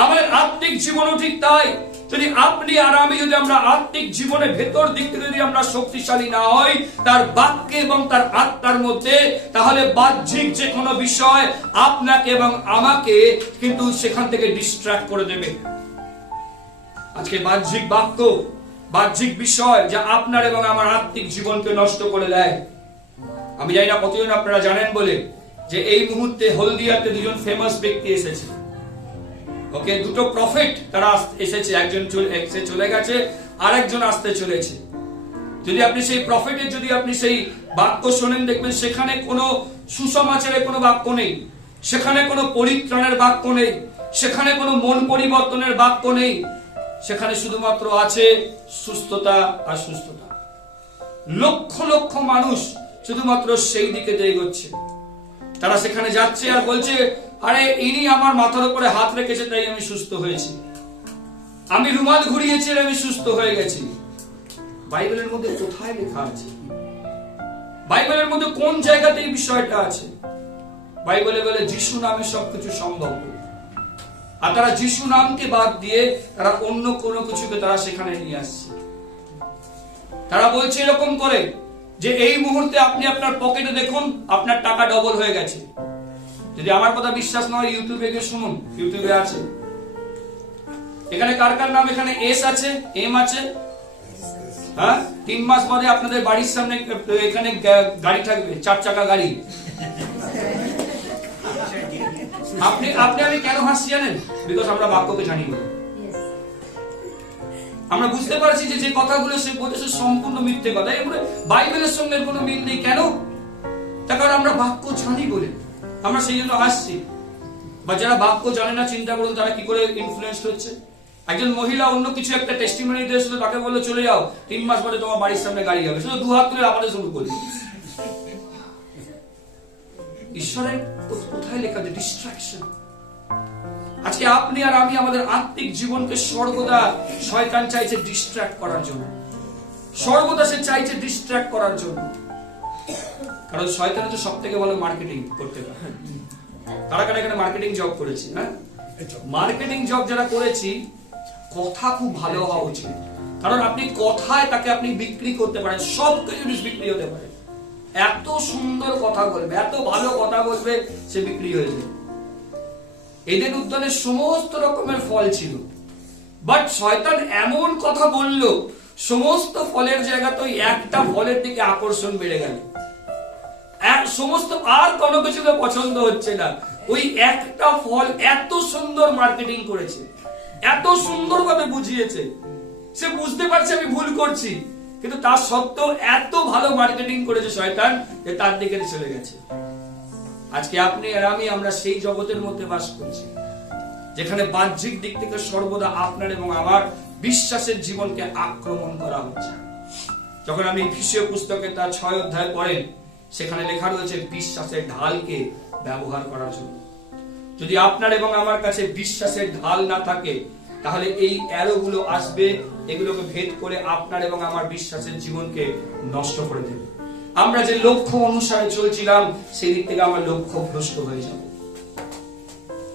আমাদের আত্মিক জীবনও ঠিক তাই। যদি আপনি আর আমি যদি আমরা আত্মিক জীবনে ভেতর দিক থেকে যদি আমরা শক্তিশালী না হই তার বাক্যে এবং তার আত্মার মধ্যে, তাহলে বাহ্যিক যে কোনো বিষয় আপনাকে এবং আমাকে কিন্তু সেখান থেকে ডিস্ট্রাক্ট করে দেবে। আজকে বাহ্যিক বাক্য, বাহ্যিক বিষয় যা আপনার এবং আমার আত্মিক জীবনকে নষ্ট করে দেয়। আমি জানি না কতজন আপনারা জানেন বলে যে এই মুহূর্তে হলদিয়াতে দুজন ফেমাস ব্যক্তি এসেছে। ওকে, দুটো প্রফেট তারা এসেছে, একজন চলে গেছে, আরেকজন আসতে চলেছে। যদি আপনি সেই প্রফেটের যদি আপনি সেই বাক্য শোনেন, দেখবেন সেখানে কোনো সুসমাচারের কোনো বাক্য নেই, সেখানে কোনো পরিত্রাণের বাক্য নেই, সেখানে কোনো মন পরিবর্তনের বাক্য নেই, সেখানে শুধুমাত্র আছে সুস্থতা আর সুস্থতা। লক্ষ লক্ষ মানুষ শুধুমাত্র সেই দিকে এগোচ্ছে। তারা সেখানে যাচ্ছে আর বলছে, আরে ইনি আমার মাথার উপরে হাত রেখেছে তাই আমি সুস্থ হয়েছি, আমি রুমাল ঘুরিয়েছি আর আমি সুস্থ হয়ে গেছি। বাইবেলের মধ্যে কোথায় লেখা আছে? বাইবেলের মধ্যে কোন জায়গাতে এই বিষয়টা আছে? বাইবেলে বলে যিশু নামে সবকিছু সম্ভব। আর তারা যিশু নামকে বাদ দিয়ে তারা অন্য কোনো কিছুকে তারা সেখানে নিয়ে আসছে। তারা বলছে এরকম করে যে এই মুহূর্তে আপনি আপনার পকেটে দেখুন আপনার টাকা ডবল হয়ে গেছে। যদি আমার কথা বিশ্বাস না হয় ইউটিউবে গিয়ে শুনুন, ইউটিউবে আছে। এখানে কার কার নাম এখানে এস আছে, এম আছে? হ্যাঁ, 3 মাস বাদে আপনাদের বাড়ির সামনে এখানে গাড়ি থাকবে, 4 চাকা গাড়ি। আপনি আমি কেন হাসছি জানেন? বিকজ আমরা বাক্যকে জানি না। আমরা বুঝতে পারছি যে কথাগুলো সে বলছে সম্পূর্ণ মিথ্যে কথা, এরপরে বাইবেলের সঙ্গে কোনো মিল নেই। কেন? তার কারণ আমরা বাক্য জানি বলে আমরা সেই জন্য হাসছি। বা যারা বাক্য জানে না, চিন্তা করুন তারা কি করে ইনফ্লুয়েন্স হচ্ছে। একজন মহিলা অন্য কিছু একটা টেস্টিমনি দিয়েছিল, তাকে বললো চলে যাও, 3 মাস পরে তোমার বাড়ির সামনে গাড়ি হবে, শুধু 2 হাত তুলে আমাদের শুরু করি। ঈশ্বরের কোথায় লেখা আছে ডিস্ট্রাকশন? আজকে আপনি আর আমি আমাদের আত্মিক জীবনকে সর্বদা শয়তান চাইছে ডিস্ট্রাক্ট করার জন্য, সর্বদা সে চাইছে ডিস্ট্রাক্ট করার জন্য। কারণ শয়তান হচ্ছে সব থেকে ভালো মার্কেটিং করতে পারে। কারা কারা এখানে মার্কেটিং জব করেছি? হ্যাঁ, মার্কেটিং জব যারা করেছি, কথা খুব ভালো হওয়া উচিত। কারণ আপনি কথায় তাকে আপনি বিক্রি করতে পারেন, সব কিছু বিক্রি হতে পারে। এত সুন্দর কথা বলবে, এত ভালো কথা বলবে, সে বিক্রি হয়ে যাবে। এদের উদ্যানে সমস্ত রকমের ফল ছিল, বাট শয়তান এমন কথা বলল, সমস্ত ফলের জায়গাতে ওই একটা ফলের দিকে আকর্ষণ বেড়ে গেল। সমস্ত আর কোনো কিছুকে পছন্দ হচ্ছে না, ওই একটা ফল এত সুন্দর মার্কেটিং করেছে, এত সুন্দরভাবে বুঝিয়েছে, সে বুঝতে পারছে আমি ভুল করছি, কিন্তু তার সত্ত্বেও এত ভালো মার্কেটিং করেছে শয়তান যে তার দিকে চলে গেছে। আজকে আপনি আর আমি আমরা সেই জগতের মধ্যে বাস করছি যেখানে বাহ্যিক দিক থেকে সর্বদা আপনার এবং আমার বিশ্বাসের জীবনকে আক্রমণ করা হচ্ছে। যখন আপনি এফেসীয় পুস্তকে তার 6 অধ্যায় পড়েন, সেখানে লেখা রয়েছে বিশ্বাসের ঢালকে ব্যবহার করার জন্য। যদি আপনার এবং আমার কাছে বিশ্বাসের ঢাল না থাকে, তাহলে এই অ্যারোগুলো আসবে, এগুলোকে ভেদ করে আপনার এবং আমার বিশ্বাসের জীবনকে নষ্ট করে দেবে। আমরা যে লক্ষ্য অনুসারে চলছিলাম সেই দিক থেকে আমরা লক্ষ্য ভ্রষ্ট হয়ে যাব।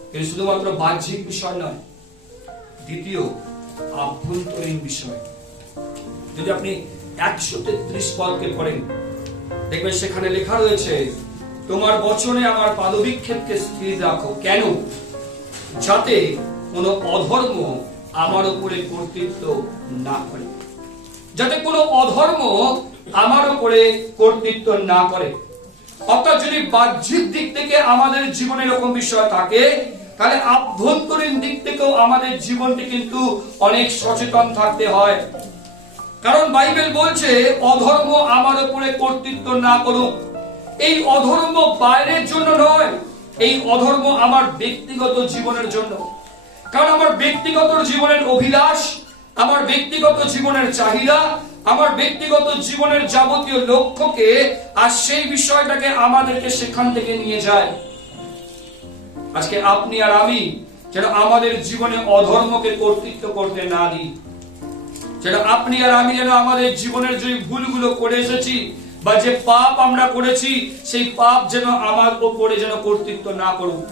কিন্তু শুধুমাত্র বাহ্যিক বিষয় নয়, দ্বিতীয় আভ্যন্তরীণ বিষয়। যদি আপনি 133 পদকে পড়েন, দেখবেন সেখানে লেখা রয়েছে, তোমার বচনে আমার পাদবিক্ষেপকে স্থির রাখো। কেন? যাতে কোনো অধর্ম আমার উপরে কর্তৃত্ব না করে, যাতে কোনো অধর্ম আমার উপরে কর্তৃত্ব না করে। অর্থাৎ যদি বাহ্যিক দিক থেকে আমাদের জীবনে এরকম বিষয় থাকে, তাহলে আভ্যন্তরীণ দিক থেকেও আমাদের জীবনটি কিন্তু অনেক সচেতন থাকতে হয়। কারণ বাইবেল বলছে অধর্ম আমার উপরে কর্তৃত্ব না করুক। এই অধর্ম বাইরের জন্য নয়, এই অধর্ম আমার ব্যক্তিগত জীবনের জন্য। কারণ আমার ব্যক্তিগত জীবনের অভিলাষ, আমার ব্যক্তিগত জীবনের চাহিদা, আমার ব্যক্তিগত জীবনের যাবতীয় লক্ষ্যকে আর সেই বিষয়টাকে আমাদেরকে সেখান থেকে নিয়ে যায়। আজকে আপনি আর আমি যেন আমাদের জীবনে অধর্মকে কর্তৃত্ব করতে না দিই, যেন আপনি আর আমি যেন আমাদের জীবনের যে ভুলগুলো করে এসেছি বা যে পাপ আমরা করেছি, সেই পাপ যেন আমার উপরে যেন কর্তৃত্ব না করুক।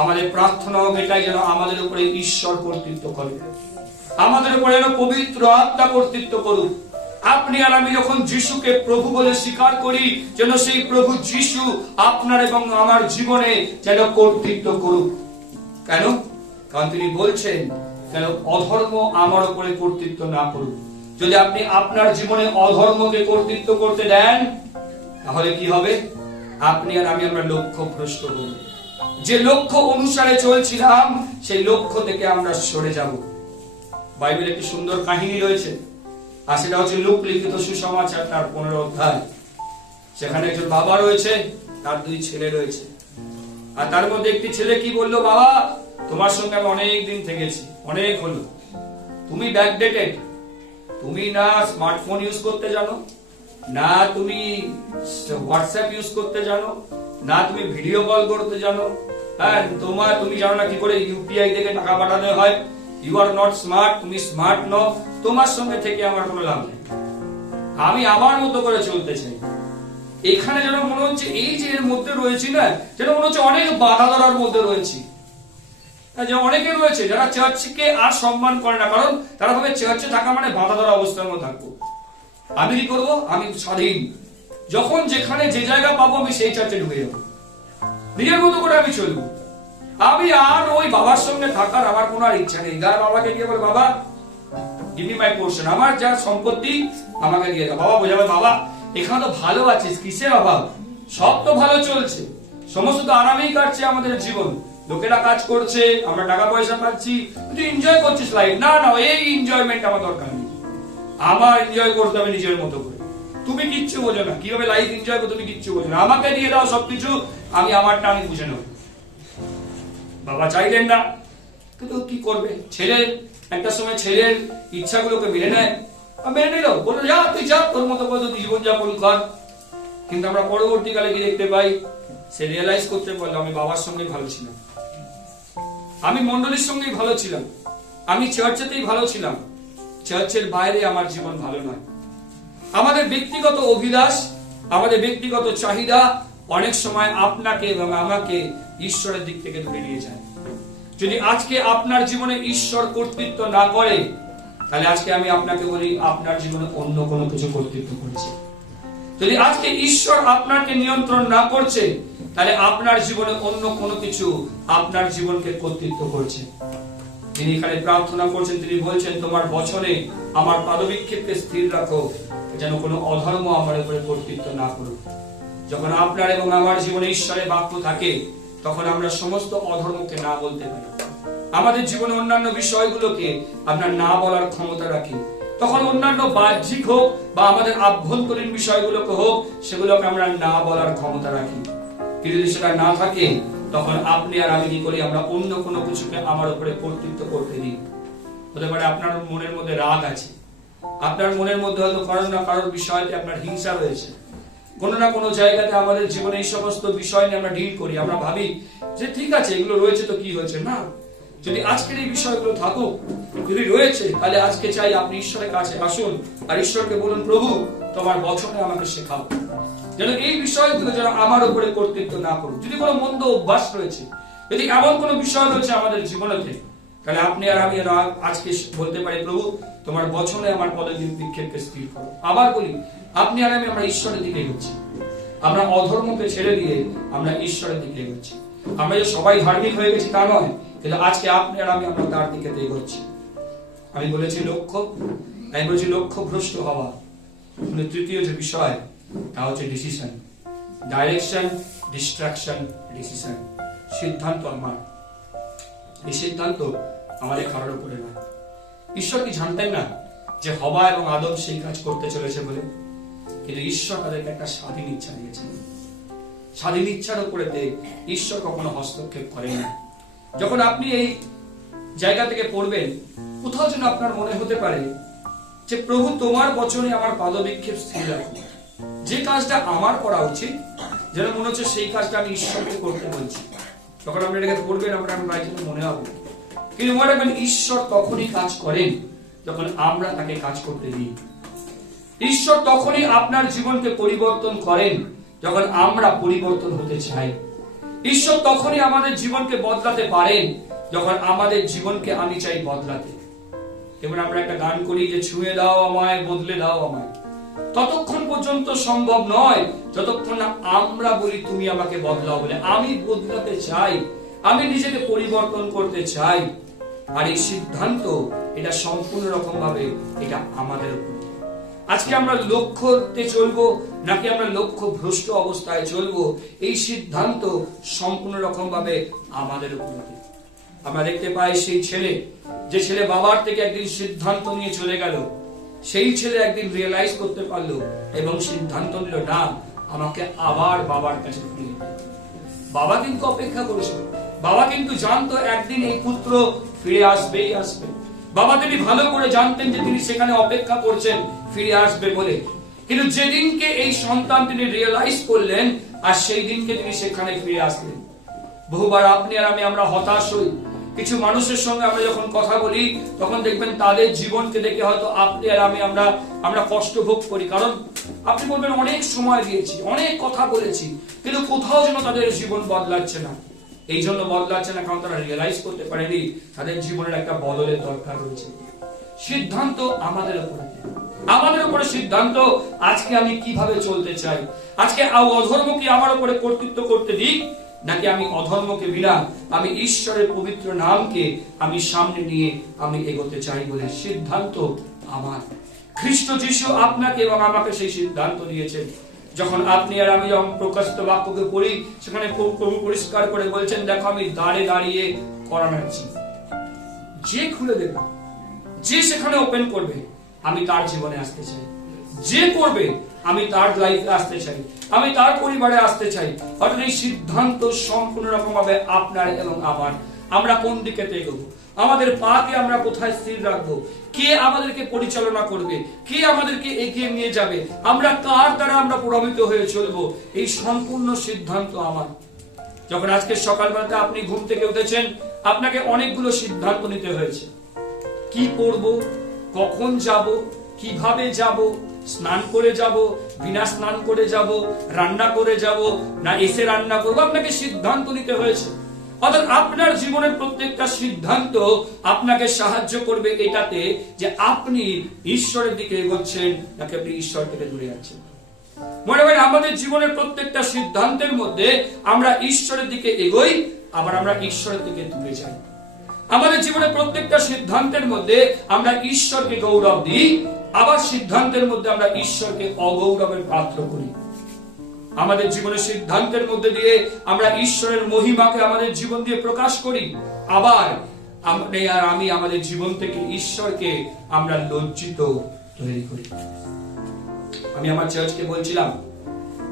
আমাদের প্রার্থনা হবে এটাই, যেন আমাদের উপরে ঈশ্বর কর্তৃত্ব করে। আমাদের উপরে যেন পবিত্র আত্মা কর্তৃত্ব করুক। আপনি আর আমি যখন যিশুকে প্রভু বলে স্বীকার করি, যেন সেই প্রভু যিশু আপনার এবং আমার জীবনে যেন কর্তৃত্ব করুক। কেন? কারণ তিনি বলছেন, কেন অধর্ম আমার উপরে কর্তৃত্ব না করুক। যদি আপনি আপনার জীবনে অধর্মকে কর্তৃত্ব করতে দেন, তাহলে কি হবে? আপনি আর আমি আমরা লক্ষ্য ভ্রষ্ট হব। যে লক্ষ্য অনুসারে চলছিলাম, সেই লক্ষ্য থেকে আমরা সরে যাব। বাইবেলে একটি সুন্দর কাহিনী রয়েছে, আর সেটা হচ্ছে লূক লিখিত সুসমাচার তার 15 অধ্যায়। সেখানে একজন বাবা রয়েছে, তার 2 ছেলে রয়েছে। আর তার মধ্যে একটি ছেলে কি বলল, বাবা তোমার সঙ্গে আমি অনেক দিন থেকেছি, অনেক হলো, তুমি ব্যাকডেটেড, তুমি না স্মার্টফোন ইউজ করতে জানো, না তুমি হোয়াটসঅ্যাপ ইউজ করতে জানো, না তুমি ভিডিও কল করতে জানো, হ্যাঁ তুমি জানো না কি করে ইউপিআই থেকে টাকা পাঠাতে হয়। ইউ আর নট স্মার্ট, তুমি স্মার্ট নও, তোমার সঙ্গে থেকে আমার কোনো লাভ নেই, আমি আমার মতো করে চলতে চাই। এখানে যেন মনে হচ্ছে এই যে এর মধ্যে রয়েছি না, যেন মনে হচ্ছে অনেক বাধা ধরার মধ্যে রয়েছি। যে অনেকে রয়েছে যারা চার্চকে আর সম্মান করে না, কারণ তারা ভাবে চার্চে থাকা মানে বাধা ধরা অবস্থার মধ্যে থাকবো। আমি কি করবো? আমি স্বাধীন, যখন যেখানে যে জায়গা পাবো আমি সেই চার্চে ঢুকে যাবো, নিজের মতো করে আমি চলবো। আমি আর ওই বাবার সঙ্গে থাকার আমার কোনো আর ইচ্ছা নেই। যার বাবাকে গিয়ে বলে, বাবা গিভ মি মাই পোরশন, আমার যা সম্পত্তি আমাকে দিয়ে দাও। বাবা বোঝাবে, বাবা এখানে তো ভালো আছিস, কিসের অভাব, সব তো ভালো চলছে, সমস্ত তো আরামেই কাটছে আমাদের জীবন, লোকেরা কাজ করছে, আমরা টাকা পয়সা পাচ্ছি, তুই এনজয় করছিস লাইফ। না না, এই এনজয়মেন্ট আমার দরকার নেই, আমার এনজয় করতে হবে নিজের মতো করে। তুমি কিচ্ছু বোঝো না, কিভাবে লাইফ এনজয় করো তুমি কিচ্ছু বোঝো না, আমাকে দিয়ে দাও সবকিছু, আমি আমারটা আমি বুঝে নেব। বাবা চাইলেন না, কিন্তু কি করবে, ছেলের একটা সময় ছেলের ইচ্ছাগুলোকে মেনে নেয়, মেনে নিল, বললো যা তুই যা, তোর মতো করে তুই জীবনযাপন কর। কিন্তু আমরা পরবর্তীকালে কি দেখতে পাই, সে রিয়েলাইজ করতে পারলো আমি বাবার সঙ্গে ভালো ছিলাম, আমি মন্ডলীর সঙ্গেই ভালো ছিলাম, আমি চার্চেতেই ভালো ছিলাম, চার্চের বাইরে আমার জীবন ভালো নয়। আমাদের ব্যক্তিগত অভিলাষ, আমাদের ব্যক্তিগত চাহিদা অনেক সময় আপনাকে এবং আমাকে ঈশ্বরের দিক থেকে দূরে নিয়ে যায়। যদি আজকে আপনার জীবনে ঈশ্বর কর্তৃত্ব না করে, তাহলে আজকে আমি আপনাকে বলি আপনার জীবনে অন্য কোনো কিছু কর্তৃত্ব করছে। যদি আজকে ঈশ্বর আপনাকে নিয়ন্ত্রণ না করছে, তাহলে আপনার জীবনে অন্য কোনো কিছু আপনার জীবনকে কর্তৃত্ব করছে। তিনি এখানে প্রার্থনা করছেন, তিনি বলছেন তোমার বচনে আমার পাদবিক্ষেপকে স্থির রাখো, যেন কোনো অধর্ম আমার উপরে কর্তৃত্ব না করুক। যখন আপনার এবং আমার জীবনে ঈশ্বরের বাক্য থাকে, তখন আমরা সমস্ত অধর্মকে না বলতে পারি। আমাদের জীবনে অন্যান্য বিষয়গুলোকে আপনার না বলার ক্ষমতা রাখি। তখন অন্যান্য বাহ্যিক হোক বা আমাদের আভ্যন্তরীণ বিষয়গুলোকে হোক, সেগুলোকে আমরা না বলার ক্ষমতা রাখি। কিন্তু যদি সেটা না থাকে, তখন আপনি আর আমি কি করি, আমরা অন্য কোনো কিছুকে আমার উপরে কর্তৃত্ব করতে দিই। হতে পারে আপনার মনের মধ্যে রাগ আছে, আপনার মনের মধ্যে হয়তো কারোর না কারোর বিষয়তে আপনার হিংসা রয়েছে, কোনো না কোনো জায়গাতে আমাদের জীবনে এই সমস্ত বিষয় নিয়ে আমরা ডিল করি। আমরা ভাবি যে ঠিক আছে, এগুলো রয়েছে তো কি হয়েছে, না, যদি আজকের এই বিষয়গুলো থাকুক, যদি রয়েছে, তাহলে আজকে চাই আপনি ঈশ্বরের কাছে আসুন আর ঈশ্বরকে বলুন, প্রভু তোমার বচনে আমাকে শেখাও, যেন এই বিষয়গুলো যেন আমার উপরে কর্তৃত্ব না করুক। যদি কোনো মন্দ অভ্যাস রয়েছে, যদি এমন কোনো বিষয় রয়েছে আমাদের জীবনেতে, তাহলে আপনি আর আমি আজকে বলতে পারি, প্রভু তোমার বচনে আমার পদবিক্ষেপকে স্থির করো। আবার বলি, আপনি আর আমি আমরা ঈশ্বরের দিকে এগোচ্ছি, আমরা অধর্মকে ছেড়ে দিয়ে আমরা ঈশ্বরের দিকে এগোচ্ছি। আমরা যে সবাই ধার্মিক হয়ে গেছি তা নয়, কিন্তু আজকে আপনি আর আমি আমরা তার দিকে এগোচ্ছি। আমি বলেছি লক্ষ্য, আমি বলেছি লক্ষ্য ভ্রষ্ট হওয়া। তৃতীয় যে বিষয়, তা হচ্ছে ডিসিশন, ডাইরেকশন, ডিস্ট্রাকশন, ডিসিশন। সিদ্ধান্ত আমার, এই সিদ্ধান্ত আমাদের কারোর উপরে নয়। ঈশ্বর কি জানতেন না যে হওয়া এবং আদম সেই কাজ করতে চলেছে বলে? কিন্তু ঈশ্বর তাদেরকে একটা স্বাধীন ইচ্ছা দিয়েছেন। স্বাধীন ইচ্ছার উপরে ঈশ্বর কখনো হস্তক্ষেপ করেন না। যখন আপনি এই জায়গা থেকে পড়বেন, কোথাও যেন আপনার মনে হতে পারে যে প্রভু তোমার বচনে আমার পাদবিক্ষেপ স্থির রাখো, যে কাজটা আমার করা উচিত, যেন মনে হচ্ছে সেই কাজটা আমি ঈশ্বরকে করতে বলছি। যখন আপনি এটাকে পড়বেন, আমরা মনে হবে। কিন্তু মনে রাখবেন, ঈশ্বর তখনই কাজ করেন যখন আমরা তাকে কাজ করতে দিই। ঈশ্বর তখনই আপনার জীবনকে পরিবর্তন করেন যখন আমরা পরিবর্তন হতে চাই। ঈশ্বর তখনই আমাদের জীবনকে বদলাতে পারেন যখন আমাদের জীবনকে আমি চাই বদলাতে। এবং আমরা একটা গান করি যে ছুঁয়ে দাও আমায়, বদলে দাও আমায়। ততক্ষণ পর্যন্ত সম্ভব নয় যতক্ষণ না আমরা বলি তুমি আমাকে বদলাও বলে। আমি বদলাতে চাই, আমি নিজেকে পরিবর্তন করতে চাই। আর এই সিদ্ধান্ত এটা সম্পূর্ণ রকম ভাবে এটা আমাদের উপর। আজকে আমরা লক্ষ্যতে চলবো নাকি আমরা লক্ষ্য ভ্রষ্ট অবস্থায় চলবো, এই সিদ্ধান্ত সম্পূর্ণ রকম ভাবে আমাদের উপর। আমরা দেখতে পাই সেই ছেলে, যে ছেলে বাবার থেকে একদিন সিদ্ধান্ত নিয়ে চলে গেল, সেই ছেলে একদিন রিয়েলাইজ করতে পারলো এবং সিদ্ধান্ত নিল, না, আমাকে আবার বাবার কাছে ফিরে যেতে। বাবা কিন্তু অপেক্ষা করেছিল, বাবা কিন্তু জানতো একদিন এই পুত্র ফিরে আসবেই আসবে। বাবা তিনি ভালো করে জানতেন যে তিনি সেখানে অপেক্ষা করছেন ফিরে আসবে বলে। কিন্তু যেদিনকে এই সন্তান তিনি রিয়েলাইজ করলেন, আর সেই দিনকে তিনি সেখানে ফিরে আসলেন। বহুবার আপনি আর আমরা হতাশ হই। কিছু মানুষের সঙ্গে আমরা যখন কথা বলি তখন দেখবেন তাদের জীবনকে দেখে হয়তো আপনি আর আমরা কষ্ট ভোগ করি। কারণ আপনি বলবেন অনেক সময় দিয়েছি, অনেক কথা বলেছি, কিন্তু কোথাও যেন তাদের জীবন বদলাচ্ছে না। এই জন্য বদলাচ্ছে না কারণ তারা রিয়েলাইজ করতে পারেনি তাদের জীবনের একটা বদলের দরকার রয়েছে। সিদ্ধান্ত আমাদের উপরে, আমাদের উপরে সিদ্ধান্ত। আজকে আমি কিভাবে চলতে চাই, আজকে অধর্ম কি আমার উপরে কর্তৃত্ব করতে দিক, নাকি আমি অধর্মকে বিনা আমি ঈশ্বরের পবিত্র নামকে আমি সামনে নিয়ে আমি এগোতে চাই বলে সিদ্ধান্ত আমার। খ্রিস্ট যিশু আপনাকে এবং আমাকে সেই সিদ্ধান্ত দিয়েছেন। যখন আপনি আর আমি যখন প্রকাশিত বাক্যকে পড়ি, সেখানে প্রভু পরিষ্কার করে বলছেন, দেখো আমি দাঁড়ে দাঁড়িয়ে কড়া নাড়ছি, যে খুলে দেবে, যে সেখানে ওপেন করবে, আমি তার জীবনে আসতে চাই। যে করবে আমি তার লাইফে আসতে চাই, আমি তার পরিবারে আসতে চাই। অর্থাৎ এই সিদ্ধান্ত সম্পূর্ণ রকম ভাবে আপনার এবং আমার। আমরা কোন দিকে এগোবো, আমাদের পাকে আমরা কোথায় স্থির রাখবো, কে আমাদেরকে পরিচালনা করবে, কে আমাদেরকে এগিয়ে নিয়ে যাবে, আমরা কার দ্বারা আমরা প্রভাবিত হয়ে চলবো, এই সম্পূর্ণ সিদ্ধান্ত আমার। যখন আজকে সকালবেলাতে আপনি ঘুম থেকে উঠেছেন, আপনাকে অনেকগুলো সিদ্ধান্ত নিতে হয়েছে। কি করব, কখন যাব, কিভাবে যাব, স্নান করে যাব, বিনা স্নান করে যাব, রান্না করে যাব না এসে রান্না করব, আপনাকে সিদ্ধান্ত নিতে হয়েছে। অর্থাৎ আপনার জীবনের প্রত্যেকটা সিদ্ধান্ত আপনাকে সাহায্য করবে এটাতে যে আপনি ঈশ্বরের দিকে এগোচ্ছেন নাকি আপনি ঈশ্বর থেকে দূরে যাচ্ছেন। মনে হয় আমাদের জীবনের প্রত্যেকটা সিদ্ধান্তের মধ্যে আমরা ঈশ্বরের দিকে এগোই, আবার আমরা ঈশ্বরের দিকে দূরে যাই। আমাদের জীবনের প্রত্যেকটা সিদ্ধান্তের মধ্যে আমরা ঈশ্বরকে গৌরব দিই, আবার সিদ্ধান্তের মধ্যে আমরা ঈশ্বরকে অগৌরবের পাত্র করি। আমাদের জীবনের সিদ্ধান্তের মধ্যে দিয়ে আমরা ঈশ্বরের মহিমাকে আমাদের জীবন দিয়ে প্রকাশ করি, আবার আমি আমাদের জীবন থেকে ঈশ্বরকে আমরা লজ্জিত তৈরি করি। আমি আমার চার্চকে বলছিলাম,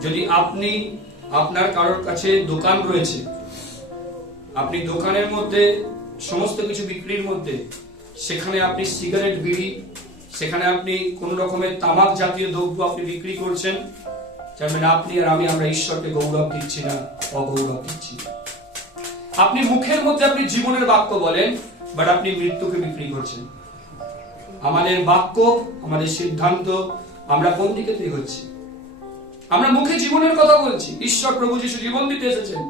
যদি আপনি আপনার কারোর কাছে দোকান রয়েছে, আপনি দোকানের মধ্যে সমস্ত কিছু বিক্রির মধ্যে সেখানে আপনি সিগারেট, বিড়ি, সেখানে আপনি কোন রকমের তামাক জাতীয় দ্রব্য আপনি বিক্রি করছেন, জানবেন আপনি আর আমরা ঈশ্বরকে গৌরব দিচ্ছি না, অগৌরব দিচ্ছি। আপনি মুখের মধ্যে আপনি জীবনের বাক্য বলেন, বাট আপনি মৃত্যুকে বিক্রি করছেন। আমাদের বাক্য, আমাদের সিদ্ধান্ত, আমরা কোন দিকে এগোচ্ছি? আমরা মুখে জীবনের কথা বলছি, ঈশ্বর প্রভু যিশু জীবন দিতে এসেছেন,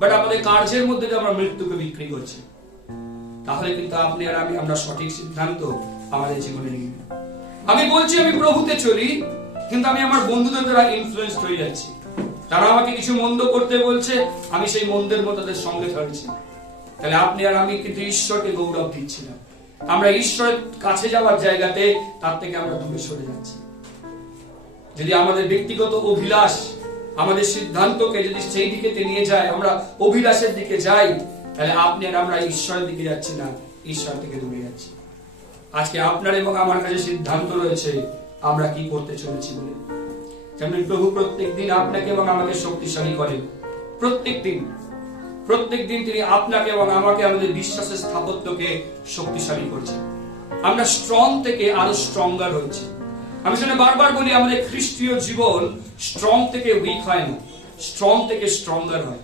বাট আমাদের কার্যের মধ্যে আমরা মৃত্যুকে বিক্রি করছি। তাহলে কিন্তু আপনি আর আমরা সঠিক সিদ্ধান্ত আমাদের জীবনে নিই। আমি বলছি আমি প্রভুতে চলি, কিন্তু আমি আমার বন্ধুদের দ্বারা ইনফ্লুয়েন্স হয়ে যাচ্ছি। তারা আমাকে কিছু মন্দ করতে বলছে, আমি সেই মন্দের মতো তাদের সঙ্গে থাকছি। তাহলে আপনি আর আমি কিন্তু ঈশ্বরকে গৌরব দিচ্ছি না। আমরা ঈশ্বরের কাছে যাওয়ার জায়গাতে তার থেকে আমরা দূরে সরে যাচ্ছি। যদি আমাদের ব্যক্তিগত অভিলাষ আমাদের সিদ্ধান্তকে যদি সেই দিকে নিয়ে যায়, আমরা অভিলাষের দিকে যাই, তাহলে আপনি আর আমরা ঈশ্বরের দিকে যাচ্ছি না, ঈশ্বর থেকে দূরে যাচ্ছি। আজকে আপনার এবং আমার কাছে সিদ্ধান্ত রয়েছে আমরা কি করতে চলেছি বলে। যেমন প্রভু প্রত্যেক দিন আপনাকে এবং আমাকে শক্তিশালী করেন। প্রত্যেক দিন তিনি আপনাকে এবং আমাকে আমাদের বিশ্বাসের স্থাপত্যকে শক্তিশালী করছেন। আমরা স্ট্রং থেকে আরো স্ট্রঙ্গার হচ্ছি। আমি শুনে বারবার বলি, আমাদের খ্রিস্টীয় জীবন স্ট্রং থেকে উইক হয় না, স্ট্রং থেকে স্ট্রঙ্গার হয়।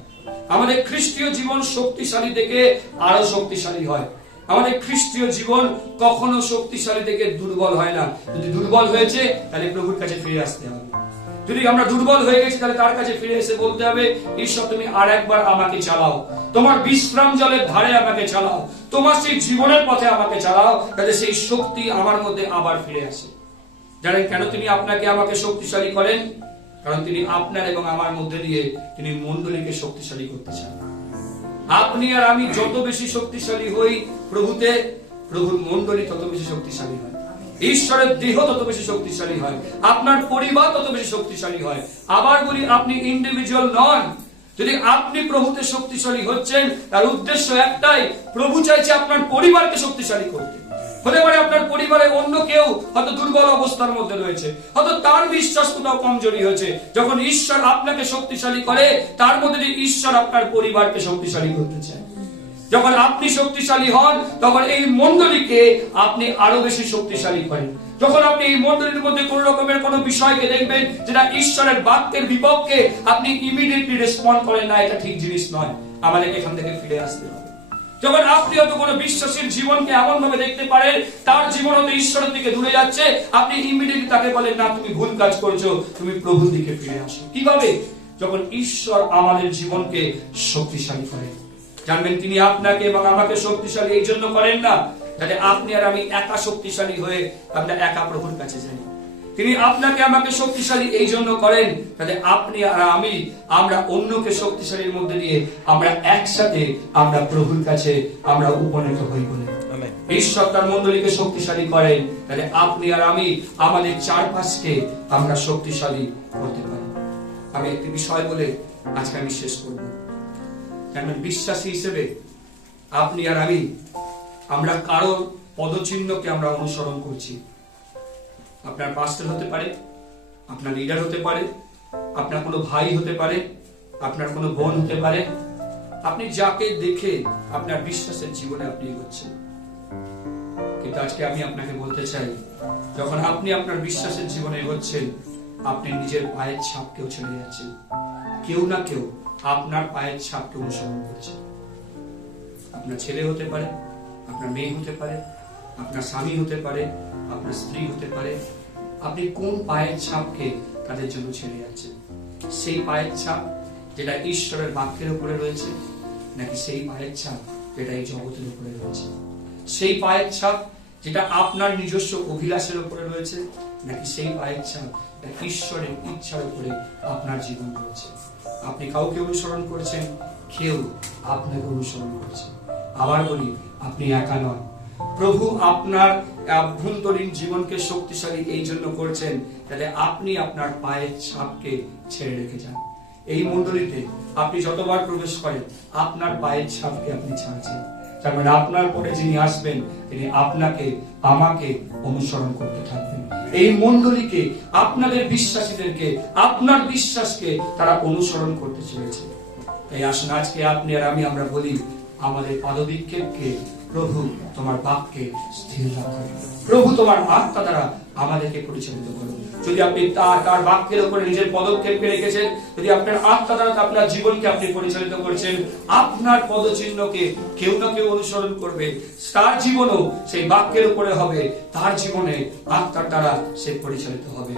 আমাদের খ্রিস্টীয় জীবন শক্তিশালী থেকে আরো শক্তিশালী হয়। আমাদের খ্রিস্টীয় জীবন কখনো শক্তিশালী থেকে দুর্বল হয় না। যদি দুর্বল হয়েছে তাহলে প্রভুর কাছে ফিরে আসতে হবে। যদি আমরা দুর্বল হয়ে গেছি তাহলে তার কাছে ফিরে এসে বলতে হবে, ঈশ্বর তুমি আর একবার আমাকে চালাও, তোমার বিশ্রাম জলের ধারে আমাকে চালাও, তোমার সেই জীবনের পথে আমাকে চালাও, যাতে সেই শক্তি আমার মধ্যে আবার ফিরে আসে। জানেন কেন তিনি আপনাকে আমাকে শক্তিশালী করেন? কারণ তিনি আপনার এবং আমার মধ্যে দিয়ে তিনি মণ্ডলীকে শক্তিশালী করতে চান। আপনি আর আমি যত বেশি শক্তিশালী হই প্রভুতে, প্রভুর মণ্ডলী তত বেশি শক্তিশালী হয়, ঈশ্বরের দেহ তত বেশি শক্তিশালী হয়, আপনার পরিবার তত বেশি শক্তিশালী হয়। আবার বলি, আপনি ইন্ডিভিজুয়াল নন। যদি আপনি প্রভুতে শক্তিশালী হচ্ছেন, তার উদ্দেশ্য একটাই, প্রভু চাইছে আপনার পরিবারকে শক্তিশালী করতে। হতে পারে আপনার পরিবারে অন্য কেউ হয়তো দুর্বল অবস্থার মধ্যে রয়েছে, হয়তো তার বিশ্বাস কোথাও কমজোরি হয়েছে। যখন ঈশ্বর আপনাকে শক্তিশালী করে, তার মধ্যে দিয়ে ঈশ্বর আপনার পরিবারকে শক্তিশালী করতে চায়। যখন আপনি শক্তিশালী হন, তখন এই মণ্ডলীকে আপনি আরো বেশি শক্তিশালী করেন। যখন আপনি এই মণ্ডলীর মধ্যে কোন রকমের কোন বিষয়কে দেখবেন যেটা ঈশ্বরের বাক্যের বিপক্ষে, আপনি ইমিডিয়েটলি রেসপন্ড করেন না, এটা ঠিক জিনিস নয়, আমাদেরকে এখান থেকে ফিরে আসতে হবে। যখন আপনি হয়তো কোনো বিশ্বাসীর জীবনকে এমন ভাবে দেখতে পারেন তার জীবন হয়তো ঈশ্বরের দিকে দূরে যাচ্ছে, আপনি ইমিডিয়েটলি তাকে বলেন, না তুমি ভুল কাজ করছো, তুমি প্রভুর দিকে ফিরে আসো। কিভাবে? যখন ঈশ্বর আমাদের জীবনকে শক্তিশালী করেন। জানবেন তিনি আপনাকে এবং আমাকে শক্তিশালী এই জন্য করেন না যাতে আপনি আর আমি একা শক্তিশালী হয়ে আমরা একা প্রভুর কাছে যাই। তিনি আপনাকে আমাকে শক্তিশালী এই জন্য করেন যাতে আপনি আর আমি আমরা অন্যকে শক্তিশালীর মধ্যে দিয়ে আমরা একসাথে আমরা প্রভুর কাছে আমরা উপনীত হই বলে। ঈশ্বর তার মণ্ডলীকে শক্তিশালী করেন যাতে আপনি আর আমি আমাদের চারপাশকে আমরা শক্তিশালী করতে পারি। আমি একটি বিষয় বলে আজকে আমি শেষ করব। কারণ বিশ্বাসী হিসেবে আপনি আর আমি আমরা কারোর পদচিহ্নকে আমরা অনুসরণ করছি। আপনার পাস্টর হতে পারে, আপনার লিডার হতে পারে, আপনার কোনো ভাই হতে পারে, আপনার কোনো বোন হতে পারে। আপনি যাকে দেখে আপনার বিশ্বাসের জীবনে আপনি এগোচ্ছেন। কিন্তু আজকে আমি আপনাকে বলতে চাই, যখন আপনি আপনার বিশ্বাসের জীবনে এগোচ্ছেন, আপনি নিজের পায়ের ছাপকেও ছেড়ে যাচ্ছেন। কেউ না কেউ আপনার পায়ের ছাপকে অনুসরণ করছে। আপনার ছেলে হতে পারে, আপনার মেয়ে হতে পারে, আপনার স্বামী হতে পারে, আপনার স্ত্রী হতে পারে। আপনি কোন পায়ের ছাপকে তাদের জন্য ছেড়ে যাচ্ছেন? সেই পায়ের ছাপ যেটা ঈশ্বরের বাক্যের উপরে রয়েছে, নাকি সেই পায়ের ছাপ যেটা এই জগতের উপরে রয়েছে? সেই পায়ের ছাপ যেটা আপনার নিজস্ব অভিলাষের উপরে রয়েছে, নাকি সেই পায়ের ছাপ যেটা ঈশ্বরের ইচ্ছার উপরে আপনার জীবন রয়েছে? আপনি কাউকে অনুসরণ করছেন, কেউ আপনাকে অনুসরণ করছে। আবার বলি, আপনি একা নন। প্রভু আপনার আভ্যন্তরীণ জীবনকে শক্তিশালী এই জন্য করছেন যাতে আপনি আপনার পায়ের ছাপকে ছেড়ে রেখে যান। এই মণ্ডলীতে আপনি যতবার প্রবেশ করেন, আপনার পায়ের ছাপকে আপনি ছাড়ছেন। তার মানে আপনার পরে যিনি আসবেন, তিনি আপনাকে আমাকে অনুসরণ করতে থাকবেন। এই মণ্ডলীকে, আপনাদের বিশ্বাসীদেরকে, আপনার বিশ্বাসকে তারা অনুসরণ করতে চলেছে। তাই আসুন আজকে আপনি আর আমি আমরা বলি, আমাদের পাদবিক্ষেপকে প্রভু তোমার বাক্যে স্থির রাখো। প্রভু তোমার আত্মা দ্বারা আমাদেরকে পরিচালিত করো। যদি আপনি তার বাক্যের উপরে নিজের পদক্ষেপকে রেখেছেন, যদি আপনার আত্মা দ্বারা আপনার জীবনকে আপনি পরিচালিত করছেন, আপনার পদচিহ্নকে কেউ না কেউ অনুসরণ করবে। তার জীবনও সেই বাক্যের উপরে হবে, তার জীবনে আত্মার দ্বারা সে পরিচালিত হবে।